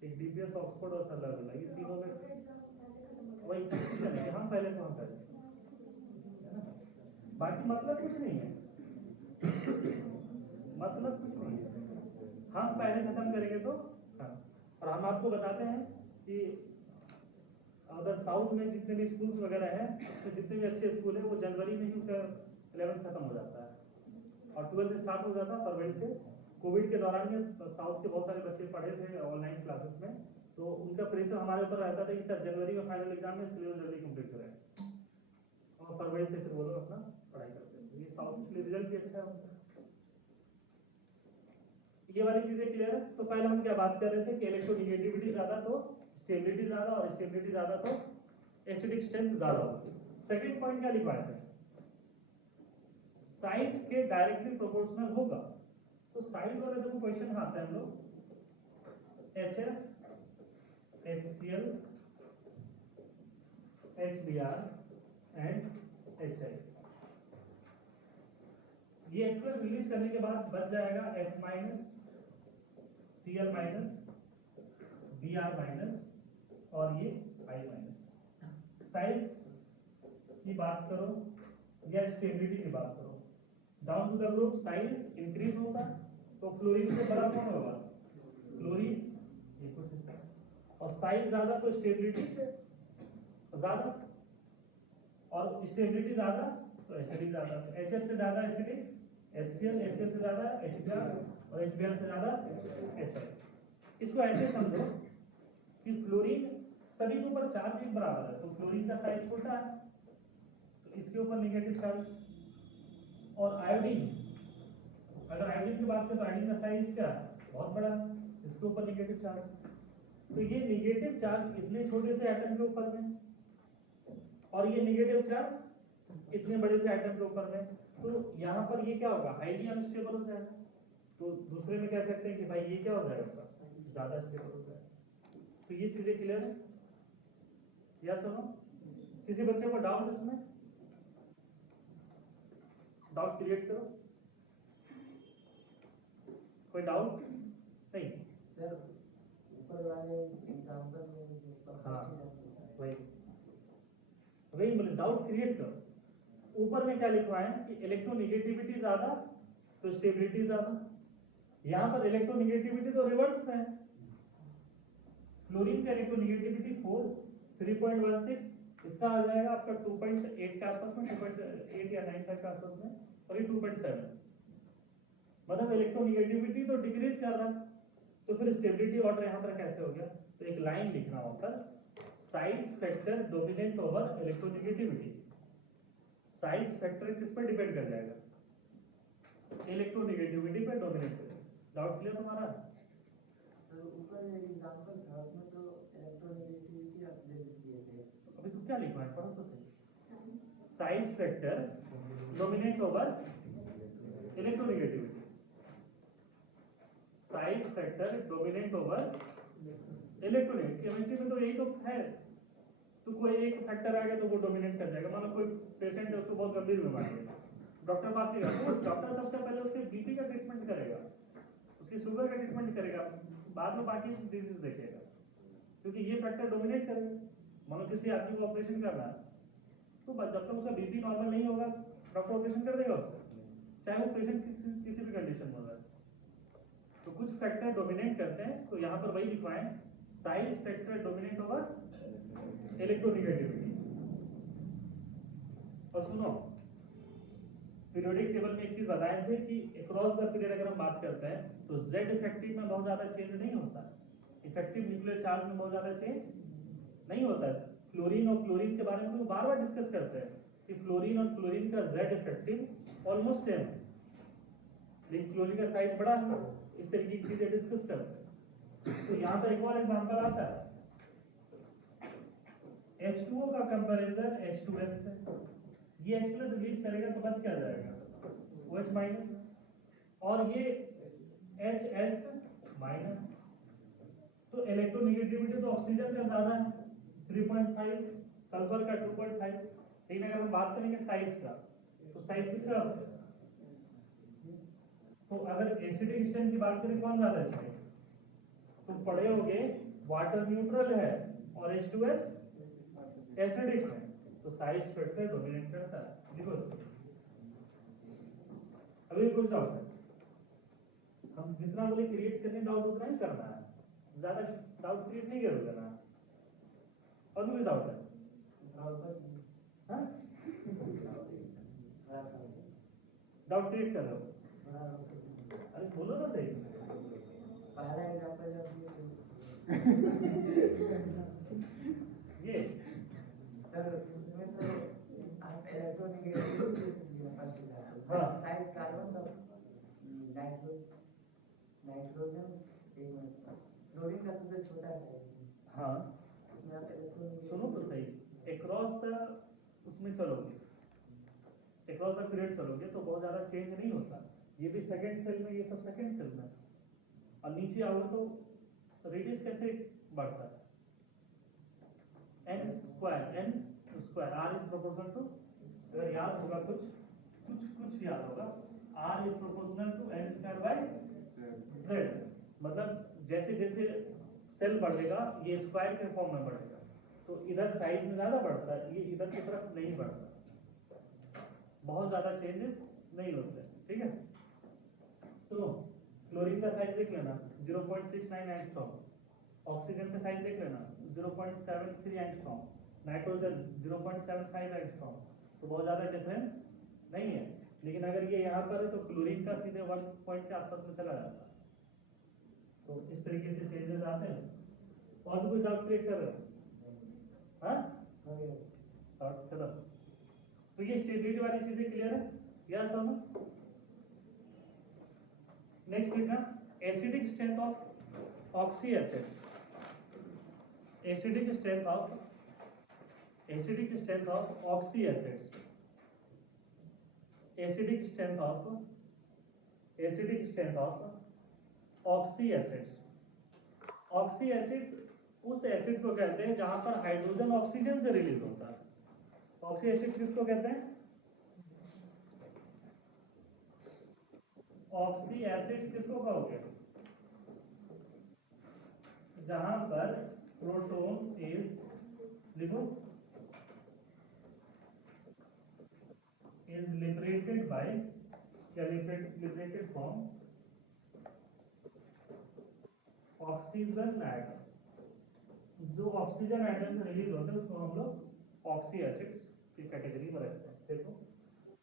एक DPS, ऑक्सफोर्ड और सरला। ये तीनों में वही कंपटीशन है, हम पहले तो हम पहले, बाकी मतलब कुछ नहीं है मतलब कुछ नहीं है। हम पहले खत्म करेंगे तो हाँ। और हम आपको बताते हैं कि अगर साउथ में जितने भी स्कूल्स वगैरह हैं तो जितने भी अच्छे स्कूल हैं वो जनवरी में ही उनका 11th खत्म हो जाता है और 12th स्टार्ट हो जाता है फरवरी से। कोविड के दौरान में साउथ के बहुत सारे बच्चे पढ़े थे ऑनलाइन क्लासेस में, तो उनका प्रेशर हमारे ऊपर रहता था कि सर जनवरी में फाइनल एग्जाम में सिलेबस जल्दी कंप्लीट करें, और फरवरी से फिर वो लोग अपना पढ़ाई करते हैं। ये साउथ के लिए रिजल्ट भी अच्छा है उनका। ये वाली चीजें क्लियर है। तो पहले हम क्या बात कर रहे थे कि इलेक्ट्रोनिगेटिविटी ज्यादा तो स्टेबिलिटी ज्यादा, और स्टेबिलिटी ज्यादा तो एसिडिक स्ट्रेंथ ज्यादा होगी। सेकंड पॉइंट क्या लिखवाए थे, साइज के डायरेक्टली प्रोपोर्शनल होगा। तो साइज वाले देखो क्वेश्चन आते हैं हम लोग HF, HCl, HBr and HI। ये एक्सप्रेस रिलीज करने के बाद बच जाएगा F minus, Cl minus, Br minus और ये I माइनस। साइज की बात करो या स्टेबिलिटी की बात करो, down to the group size increase होगा तो फ्लोरीन से बड़ा कौन होगा, फ्लोरीन, ये कुछ इस तरह। और साइज ज्यादा तो स्टेबिलिटी ज्यादा, और स्टेबिलिटी ज्यादा तो एसिडिक ज्यादा। HF से ज्यादा एसिडिक HCl, HCl से ज्यादा HBr और HBr से ज्यादा HI। इसको ऐसे समझो कि फ्लोरीन सभी के ऊपर चार्ज एक बराबर है, तो फ्लोरीन का साइज छोटा है तो इसके ऊपर नेगेटिव चार्ज। और आयोडीन, अगर आयोडीन की बात करें तो आयोडीन का साइज क्या है, बहुत बड़ा, इसके ऊपर नेगेटिव चार्ज। तो ये नेगेटिव चार्ज इतने छोटे से एटम के ऊपर में, और ये नेगेटिव चार्ज इतने बड़े से एटम के ऊपर में, तो यहाँ पर ये क्या होगा, हाईली अनस्टेबल हो जाएगा। तो दूसरे में कह सकते हैं कि भाई ये क्या हो जाएगा, ज्यादा स्टेबल हो जाएगा। तो ये चीजें क्लियर है या सुनो, किसी बच्चे को डाउट इसमें, डाउट क्रिएट करो, कोई डाउट नहीं। सर ऊपर वाले एग्जांपल में मुझे हाँ वही वही मतलब डाउट क्रिएट करो। ऊपर में क्या लिखवाए कि इलेक्ट्रोनिगेटिविटी ज्यादा तो स्टेबिलिटी ज्यादा। यहाँ पर इलेक्ट्रोनिगेटिविटी तो रिवर्स में है, फ्लोरीन का इलेक्ट्रोनिगेटिविटी 3.16, इसका आ जाएगा आपका 2.8 के आसपास में, 2.8 या 9 तक के आसपास में, और ये 2.7। मतलब इलेक्ट्रोनिगेटिविटी तो डिक्रीज कर रहा है, तो फिर स्टेबिलिटी ऑर्डर यहाँ पर कैसे हो गया। तो एक लाइन लिखना होता है, size factor dominate over electronegativity. Size factor किस पर डिपेंड कर जाएगा, इलेक्ट्रोनिगेटिविटी पर डोमिनेट करेगा। डाउट क्लियर तुम्हारा। सर ऊपर एक एग्जांपल था उसमें तो इलेक्ट्रोनेगेटिविटी आप ले दिए थे। अभी तुम क्या लिखवा है, पढ़ो तो सही। Size factor dominate over electronegativity, size factor dominate over electronegativity. Chemistry में तो यही तो है, तो कोई एक फैक्टर आएगा तो वो डोमिनेट कर जाएगा। मतलब कोई पेशेंट है, उसको बहुत गंभीर बीमारी है, डॉक्टर पास नहीं जाता, डॉक्टर सबसे पहले उसके बीपी का ट्रीटमेंट करेगा, उसकी शुगर का ट्रीटमेंट करेगा, बाद में बाकी डिजीज देखेगा, क्योंकि ये फैक्टर डोमिनेट करेगा। मानो किसी आदमी को ऑपरेशन करना है, तो जब तक उसका बीपी नॉर्मल नहीं होगा डॉक्टर ऑपरेशन कर देगा उसको, चाहे वो पेशेंट किसी भी कंडीशन में हो जाए। तो कुछ फैक्टर डोमिनेट करते हैं, तो यहाँ पर वही लिखवाएं, size factor dominate over electronegativity. और सुनो, पीरियोडिक टेबल में एक चीज बताए थे कि अक्रॉस द पीरियड अगर हम बात करते हैं तो Z इफेक्टिव में बहुत ज्यादा चेंज नहीं होता है, इफेक्टिव न्यूक्लियर चार्ज में बहुत ज्यादा चेंज नहीं होता है। फ्लोरीन और क्लोरीन के बारे में तो बार बार डिस्कस करते हैं कि फ्लोरीन और क्लोरीन का Z इफेक्टिव ऑलमोस्ट सेम है, लेकिन क्लोरीन का साइज बड़ा है, इस तरीके की चीजें डिस्कस करते हैं। तो यहाँ पर एक और एग्जांपल आता है, H2O का कंपैरिजन H2S से, ये H प्लस रिलीज करेगा तो बच क्या जाएगा, OH माइनस, और ये HS माइनस। तो इलेक्ट्रोनिगेटिविटी तो ऑक्सीजन का ज्यादा है 3.5, सल्फर का 2.5, लेकिन अगर हम बात करेंगे साइज का तो साइज किसका, तो अगर एसिडिक स्ट्रेंथ की बात करें कौन ज्यादा है, तो पढ़े होगे वाटर न्यूट्रल है और H2S एसिडिक है, तो साइज फैक्टर डोमिनेट करता है। देखो अभी कुछ डाउट है, हम जितना बोले क्रिएट करने डाउट उतना ही करना है, ज्यादा डाउट क्रिएट नहीं करोगे ना। और भी डाउट है, डाउट क्रिएट कर लो, अरे बोलो ना सही। पहला एग्जांपल ये सर उसमें तो आप इलेक्ट्रोनेगेटिविटी फर्स्ट एग्जांपल, हाँ। साइज कार्बन का नाइट्रोजन नाइट्रोजन एक मिनट क्लोरीन का सबसे छोटा साइज हाँ उसमें आप इलेक्ट्रॉन सुनो तो सही, अक्रॉस द उसमें चलोगे, अक्रॉस द पीरियड चलोगे तो बहुत ज़्यादा चेंज नहीं होता। ये भी सेकंड सेल में, ये सब सेकंड सेल में, और नीचे आओगे तो रेडियस कैसे बढ़ता है, n square r is proportional to, अगर याद होगा कुछ याद होगा, r is proportional to n square by z. मतलब जैसे जैसे सेल बढ़ेगा ये स्क्वायर के फॉर्म में बढ़ेगा, तो इधर साइज में ज़्यादा बढ़ता है, ये इधर की तरफ नहीं बढ़ता, बहुत ज़्यादा चेंजेस नहीं होते। ठीक है, सुनो, क्लोरीन का साइज देख लेना 0.69 एंगस्ट्रॉम, ऑक्सीजन का साइज देख लेना 0.73 एंगस्ट्रॉम, नाइट्रोजन 0.75 एंगस्ट्रॉम, तो बहुत ज़्यादा डिफरेंस नहीं है। लेकिन अगर ये यहाँ पर है तो क्लोरीन का सीधे 1 पॉइंट के आसपास में चला जाता है। तो इस तरीके से चेंजेस आते हैं। और भी कोई डाउट क्रिएट कर रहे हो? हाँ, डाउट खत्म। तो ये स्टेबिलिटी वाली चीजें क्लियर है, यस और नो? नेक्स्ट देखना, acidic strength of oxy acids, acidic strength of oxy acids, acidic strength of oxy acids. Oxy acids उस एसिड को कहते हैं जहां पर हाइड्रोजन ऑक्सीजन से रिलीज होता है। ऑक्सी एसिड किसको कहते हैं? ऑक्सी एसिड किसको कहोगे? जहां पर प्रोटॉन इज, लिखो, इज लिबरेटेड बाय, क्या लिबरेटेड फ्रॉम ऑक्सीजन एटम। जो ऑक्सीजन एटम से रिलीज होते हैं उसको हम लोग ऑक्सी एसिड्स की कैटेगरी में रखते हैं। देखो,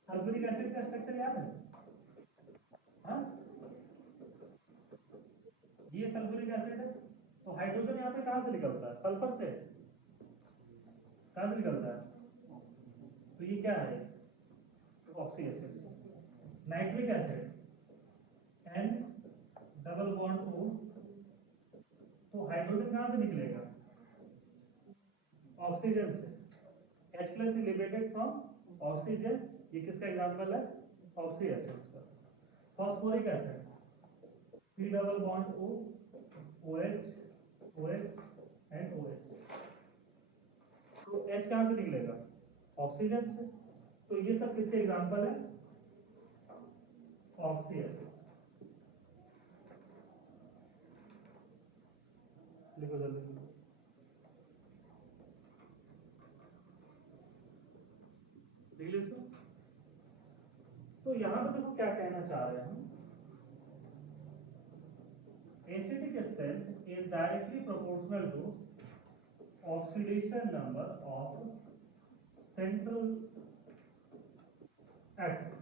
सल्फ्यूरिक एसिड का स्ट्रक्चर याद है? हाँ, ये सल्फ्यूरिक एसिड है, तो हाइड्रोजन यहाँ पे कहाँ से निकलता है? सल्फर से। कहाँ से निकलता है? तो ये क्या है? Oxy acid. Nitric acid, N double bond O, तो हाइड्रोजन कहाँ से निकलेगा? ऑक्सीजन से। H plus liberated from oxygen, ये किसका एग्जाम्पल है? ऑक्सी एसिड्स का। Phosphoric acid, P double bond O, OH and OH, तो H कहाँ से निकलेगा? ऑक्सीजन से। तो ये सब किसके एग्जाम्पल है? Oxy acid. लिखो जल्दी, लिख लो इसको। तो यहां पर देखो क्या कहना चाह रहे हैं हम, acidic strength is directly proportional to oxidation number of central atom.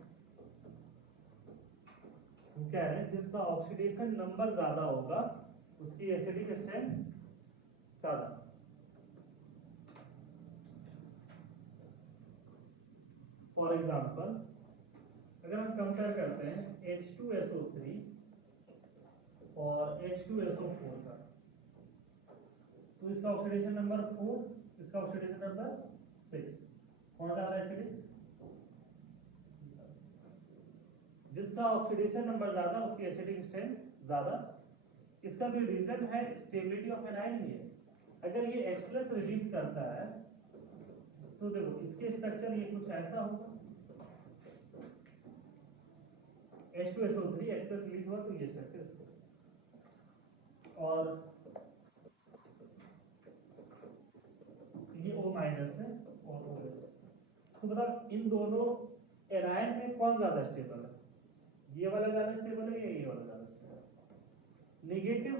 क्या है? जिसका ऑक्सीडेशन नंबर ज्यादा होगा उसकी एसिडिक स्ट्रेंथ ज्यादा। फॉर एग्जाम्पल, अगर हम कंपेयर करते हैं H2SO3 और H2SO4 का, तो इसका ऑक्सीडेशन नंबर 4, इसका ऑक्सीडेशन नंबर 6, कौन ज्यादा एसिडिक? जिसका ऑक्सीडेशन नंबर ज्यादा उसकी एसिडिक स्ट्रेंथ ज्यादा। इसका भी रीजन है स्टेबिलिटी ऑफ एनाइन ही है। अगर ये H प्लस रिलीज करता है तो देखो इसके स्ट्रक्चर ये कुछ ऐसा होगा, H2SO3 H प्लस रिलीज हुआ तो ये स्ट्रक्चर, और ये O माइनस है और OH। तो बताओ इन दोनों एनाइन में कौन ज्यादा स्टेबल है? ये वाला ज्यादा स्टेबल है या ये वाला ज्यादा स्टेबल? नेगेटिव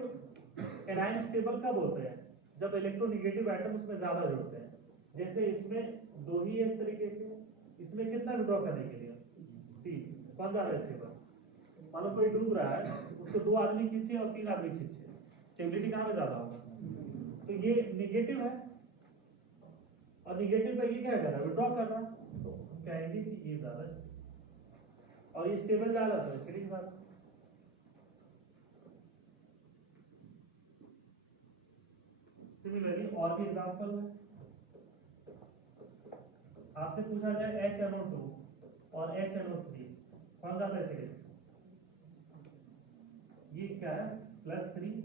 एनाइन स्टेबल कब होते हैं? जब इलेक्ट्रोनेगेटिव एटम उसमें ज्यादा जुड़ते हैं। जैसे इसमें 2 ही है इस तरीके से, इसमें कितना विड्रॉ करने के लिए? 3। कौन ज्यादा स्टेबल? मान लो कोई डूब रहा है, उसको 2 आदमी खींचे और 3 आदमी खींचे, स्टेबिलिटी कहाँ पे ज्यादा होगा? तो ये निगेटिव है, और निगेटिव का ये क्या कर रहा है? विड्रॉ कर रहा है, तो हम कहेंगे कि ये ज्यादा है, और ये स्टेबल ज्यादा है, एसिडिक ज्यादा। सिमिलरली और भी एग्जांपल है, आपसे पूछा जाए HNO2 और HNO3 कौन ज्यादा एसिडिक, ये क्या है +3,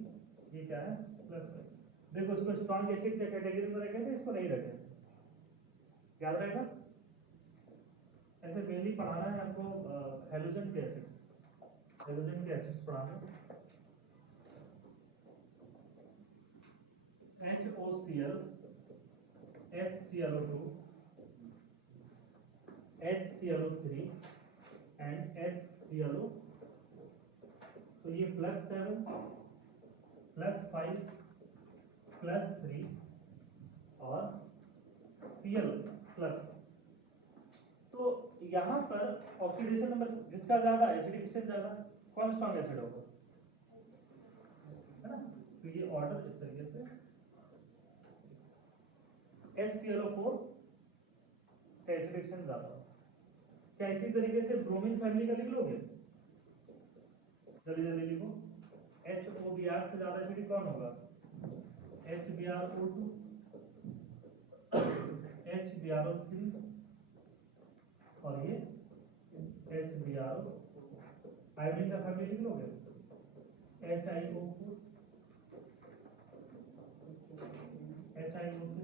ये क्या है +5। देखो इसको स्ट्रॉन्ग एसिड के कैटेगरी में रखे थे, इसको नहीं रखे, याद रहेगा। ऐसे मेनली पढ़ाना है आपको हेलोजन के एसिड्स, हेलोजन के एसिड्स पढ़ाना है। HOCl, HClO2, HClO3 and HClO, तो ये +7 +5 +3 और Cl प्लस। तो यहाँ पर ऑक्सीडेशन नंबर जिसका ज्यादा एसिडिक स्टेट ज्यादा, कौन स्ट्रॉन्ग एसिड होगा, है ना। तो ये ऑर्डर इस तरीके से HClO4 का एसिडिक स्टेट ज्यादा होगा। क्या इसी तरीके से ब्रोमीन फैमिली का लिख लोगे, जल्दी जल्दी लिखो। HOBr से ज्यादा एसिडिक कौन होगा, HBrO2, HBrO3 और ये HBrO। आयोडीन का फैमिली लिख लोगे, HiO4, HiO3,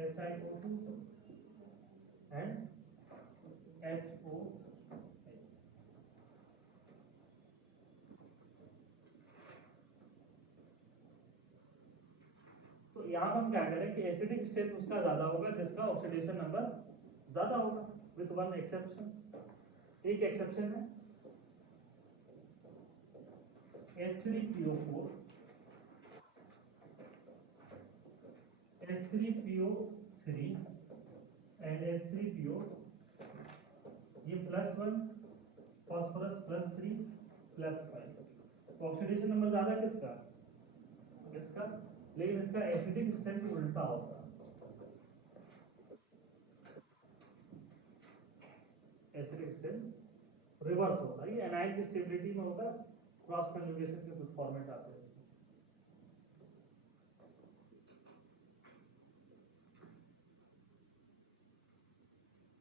HiO2 and HO। तो यहाँ हम क्या करें कि एसिडिक स्टेट उसका ज्यादा होगा जिसका ऑक्सीडेशन नंबर ज्यादा होगा, विथ वन एक्सेप्शन। एक एक्सेप्शन है H3PO4, H3PO3 एंड H3PO, ये +1 फॉस्फोरस +3 +5। ऑक्सीडेशन नंबर ज्यादा किसका, इसका, लेकिन इसका एसिडिक स्टेट उल्टा होगा। एसिडिक स्टेट रिवर्स होता है, ये एनाइन की स्टेबिलिटी में होता है, क्रॉस कंजुगेशन के कुछ फॉर्मेट आते हैं।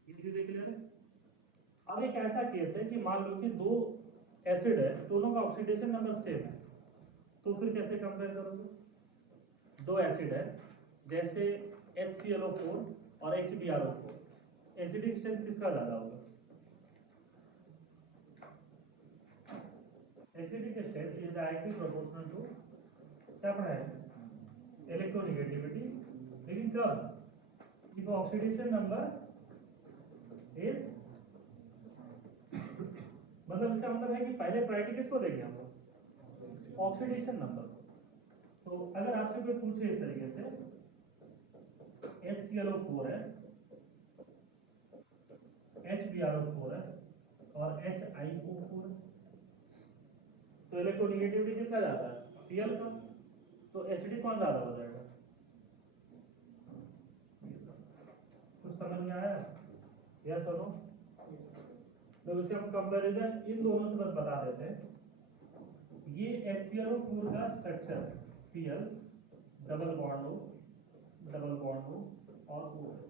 इसी क्लियर है। अब एक ऐसा केस है कि मान लो कि दो एसिड है, दोनों का ऑक्सीडेशन नंबर सेम है, तो फिर कैसे कंपेयर करोगे। दो एसिड है जैसे HClO4 और HBrO4, एसिडिक स्ट्रेंथ किसका ज्यादा होगा, acidic strength is directly proportional to, क्या पढ़ा है, इलेक्ट्रोनेगेटिविटी। लेकिन कब, इफ ऑक्सीडेशन नंबर इज, मतलब इसका मतलब है कि पहले प्रायोरिटी किसको देंगे हम लोग, ऑक्सीडेशन नंबर को। तो अगर आपसे कोई पूछे इस तरीके से HClO4 है, HBrO4 है और HiO4 है, तो इलेक्ट्रोनेगेटिविटी किसका ज्यादा है, Cl का, तो एसिडिक कौन ज्यादा हो जाएगा। कुछ समझ में आया, यस और नो। तो इससे हम कंपैरिजन इन दोनों से बस बता देते हैं। ये HClO4 का structure Cl double bond O और OH,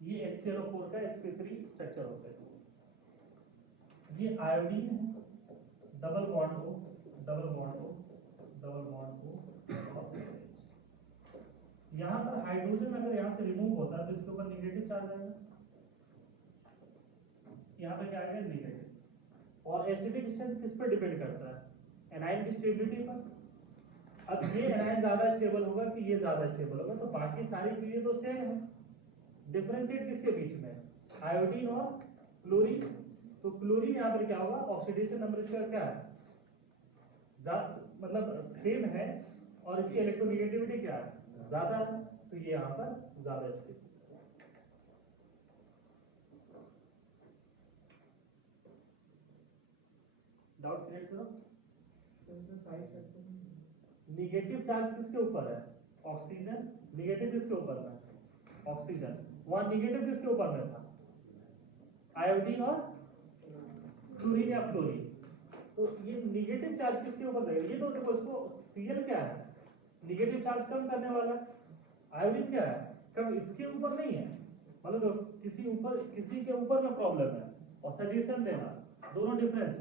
ये HClO4 का sp3 स्ट्रक्चर होता है। ये आयोडीन डबल बॉन्ड O और OH। यहाँ पर हाइड्रोजन अगर यहाँ से रिमूव होता है तो इसके ऊपर निगेटिव चार्ज आएगा, यहाँ पे क्या आएगा, निगेटिव। और एसिडिक स्ट्रेंथ किस पर डिपेंड करता है, एनाइन की स्टेबिलिटी पर। अब ये एनाइन ज्यादा स्टेबल होगा कि ये ज्यादा स्टेबल होगा, तो बाकी सारी चीजें तो सेम है, डिफरेंशिएट किसके बीच में, आयोडीन और क्लोरीन। तो क्लोरीन यहाँ पर क्या होगा, ऑक्सीडेशन नंबर इसका क्या है, मतलब सेम है, और इसकी इलेक्ट्रोनेगेटिविटी क्या है, ज्यादा है, तो ये यहाँ पर ज्यादा स्टेबल। डाउट क्लियर करो। निगेटिव चार्ज किसके ऊपर है, ऑक्सीजन, निगेटिव किसके ऊपर में, ऑक्सीजन। वहां निगेटिव किसके ऊपर में था, आयोडीन और क्लोरीन या फ्लोरीन। तो ये निगेटिव चार्ज किसके ऊपर लगेगा, ये तो देखो इसको Cl क्या है, निगेटिव चार्ज कम करने वाला है। आयोडीन क्या है, कम इसके ऊपर नहीं है, मतलब किसी के ऊपर में प्रॉब्लम है और सजेशन देना, दोनों डिफरेंस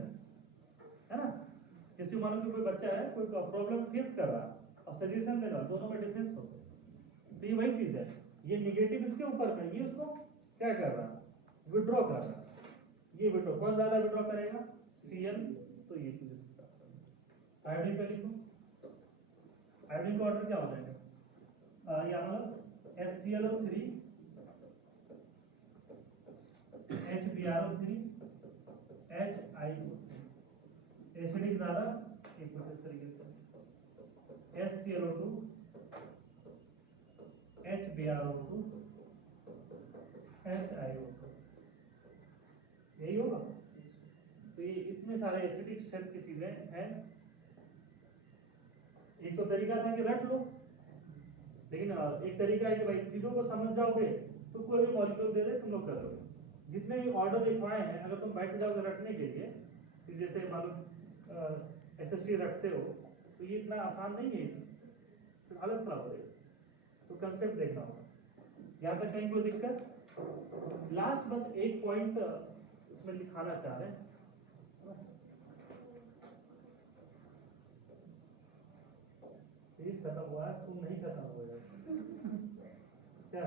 है ना। किसी मानो कि कोई बच्चा है, कोई प्रॉब्लम फेस कर रहा है और सजेशन देना, दोनों में डिफरेंस होता है। तो ये वही चीज है, ये निगेटिव इसके ऊपर में, ये उसको क्या कर रहा है, विड्रॉ कर रहा है। ये विड्रॉ कौन ज्यादा विड्रॉ करेगा, Cl। तो ये चीज आयोडीन का लिखो, आयोडीन का ऑर्डर क्या हो जाएगा, या मतलब HClO3 HBrO3 HiO3, एसिडिक ज्यादा ये कुछ इस तरीके से HClO2 HBrO2 HiO2, यही होगा। तो ये इतने सारे एसिडिक क्षेत्र की चीजें हैं। एक तो तरीका था कि रट लो, लेकिन एक तरीका है कि भाई चीजों को समझ जाओगे तो कोई भी मॉलिक्यूल दे दे तुम लोग कर लो। जितने भी ऑर्डर लिखवाए हैं अगर तुम बैठ जाओगे रटने के लिए, तो जैसे मालूम SST रखते हो, तो ये इतना आसान नहीं है, तो हालत खराब हो जाएगी। तो कंसेप्ट देखना होगा। यहाँ तक कहीं कोई दिक्कत? लास्ट बस एक पॉइंट इसमें लिखाना चाह रहे हैं, प्लीज खत्म हुआ है, तुम नहीं खत्म हो क्या?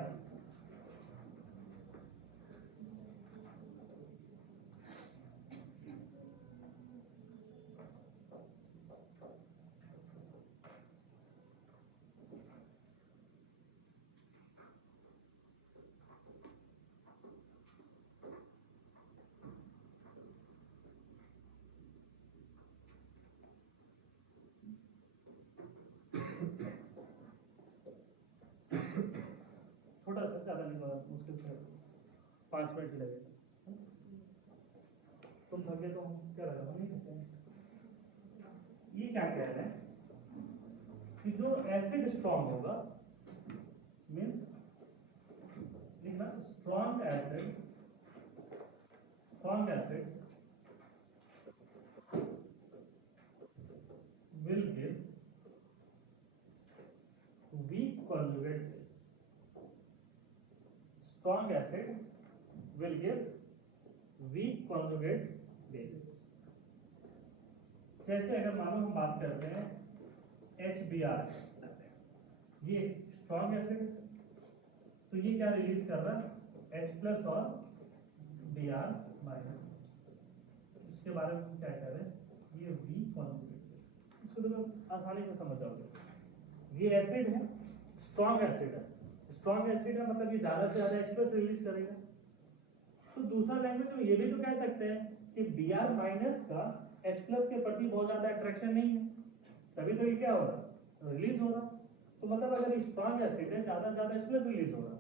छोटा सा, ज्यादा नहीं होगा, मुश्किल से 5 मिनट ही लगेगा। तुम थक गए तो हम क्या रहेगा, हम नहीं थकते हैं। ये क्या कह रहे हैं कि जो एसिड स्ट्रॉन्ग होगा, मीन्स लिखना strong acid will give weak conjugate base. Strong acid will give weak conjugate base. जैसे अगर मानो हम बात करते हैं HBr, ये स्ट्रॉन्ग एसिड, तो ये क्या रिलीज कर रहा है, H+ और Br-। इसके बारे में हम क्या कह रहे हैं, ये वीक कॉन्जुगेट, इसको देखो आसानी से समझ जाओगे। ये एसिड है, स्ट्रॉन्ग एसिड है, स्ट्रॉन्ग एसिड है मतलब ये ज्यादा से ज्यादा H+ रिलीज करेगा। तो दूसरा लैंग्वेज में ये भी तो कह सकते हैं कि Br- का H+ के प्रति बहुत ज्यादा अट्रैक्शन नहीं है, तभी तो ये क्या हो रहा, रिलीज हो रहा। तो मतलब अगर स्ट्रॉन्ग एसिड है, ज्यादा से ज्यादा H+ रिलीज हो रहा,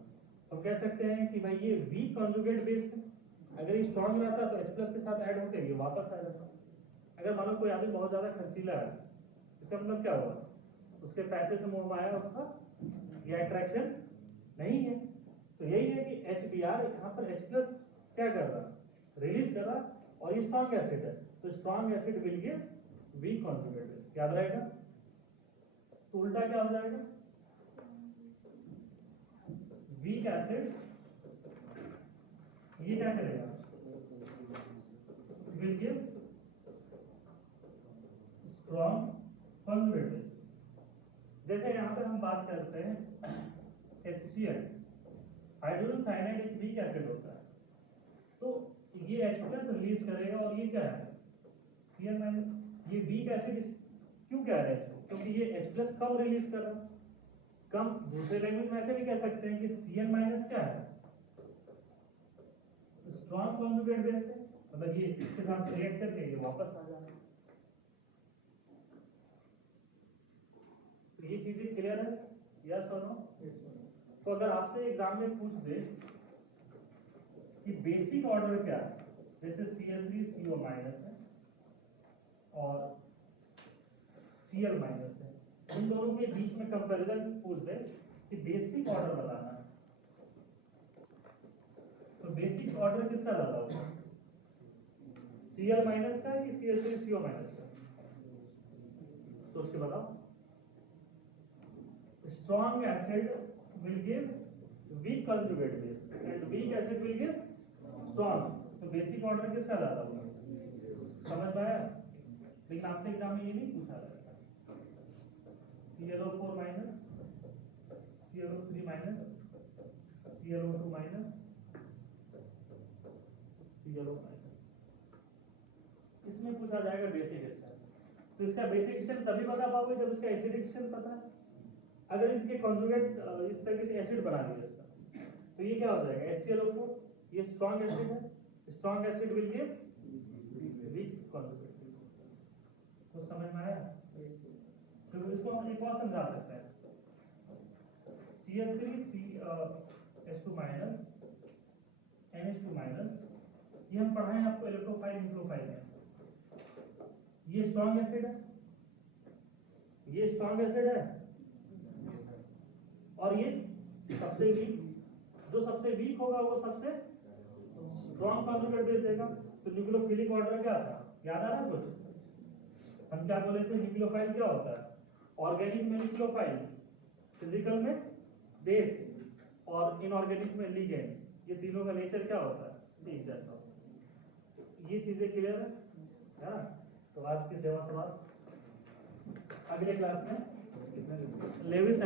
तो कह सकते हैं कि भाई ये वीक कॉन्जुगेट बेस है। अगर ये स्ट्रॉन्ग रहता तो H+ के साथ ऐड होकर ये वापस आ जाता। अगर मानो कोई आदमी बहुत ज्यादा खर्चीला है, इसका मतलब क्या हुआ, उसके पैसे से मोह माया उसका, ये अट्रैक्शन नहीं है। तो यही है कि HBr यहाँ पर H+ क्या कर रहा, रिलीज कर रहा, और ये स्ट्रॉन्ग एसिड है, तो strong acid will give weak conjugate base, याद रहेगा। तो उल्टा क्या हो जाएगा, वीक एसिड ये क्या करेगा, will give strong conjugate base. जैसे यहाँ पे हम बात करते हैं HCl, हाइड्रोजन साइनाइड एक वीक एसिड होता है, तो ये H+ रिलीज करेगा, और ये क्या है, Cl-। ये वीक एसिड क्यों कह रहे हैं इसको, क्योंकि ये H+ कम रिलीज कर रहा है, कम। दूसरे लैंग्वेज में ऐसे भी कह सकते हैं कि Cl- क्या है, स्ट्रॉन्ग कॉन्जुगेट बेस है, मतलब ये इसके साथ रिएक्ट करके ये वापस आ जा रहा है। तो ये चीजें क्लियर है, यस और नो? तो अगर आपसे एग्जाम में पूछ दे कि बेसिक ऑर्डर क्या है, जैसे CH3CO- है और Cl- है, इन दोनों के बीच में कंपैरिजन पूछ दे कि बेसिक ऑर्डर बताना है, तो बेसिक ऑर्डर किसका ज्यादा होगा, Cl- का कि CH3CO- का? सोच के बताओ। strong acid will give weak conjugate base and weak acid will give strong. तो बेसिक ऑर्डर किसका ज्यादा होगा? समझ में आया? लेकिन आपसे एग्जाम में ये नहीं पूछा जाएगा। ClO4 minus, ClO3 minus, ClO2 minus, ClO minus, इसमें पूछा जाएगा बेसिक स्ट्रेंथ। तो इसका बेसिक स्ट्रेंथ तभी बता पाओगे जब इसका एसिडिक स्ट्रेंथ पता है। अगर इसके कॉन्जुगेट इस तरीके से एसिड बना दिया इसका, तो ये क्या हो जाएगा? HClO4, ये स्ट्रॉन्ग एसिड है, strong acid will give weak conjugate. तो समझ में आया? तो इसको हम एक और समझा सकते हैं। CH3 माइनस, NH2 माइनस, ये हम पढ़ाएं आपको इलेक्ट्रोफाइल न्यूक्लियोफाइल में। ये स्ट्रॉन्ग एसिड है, ये स्ट्रॉन्ग एसिड है, और ये सबसे वीक, जो सबसे वीक होगा वो सबसे स्ट्रॉन्ग कॉन्जुगेट बेस देगा। तो न्यूक्लियोफिलिक ऑर्डर क्या था? याद आ रहा है कुछ? हम क्या बोले थे? न्यूक्लियोफाइल क्या होता है? ऑर्गेनिक में न्यूक्लियोफाइल, फिजिकल में बेस, और इनऑर्गेनिक में लिगेंड। ये तीनों का नेचर क्या होता है? एक जैसा। ये चीजें क्लियर है ना? तो आज की सेवा समाप्त। अगले क्लास में लेविस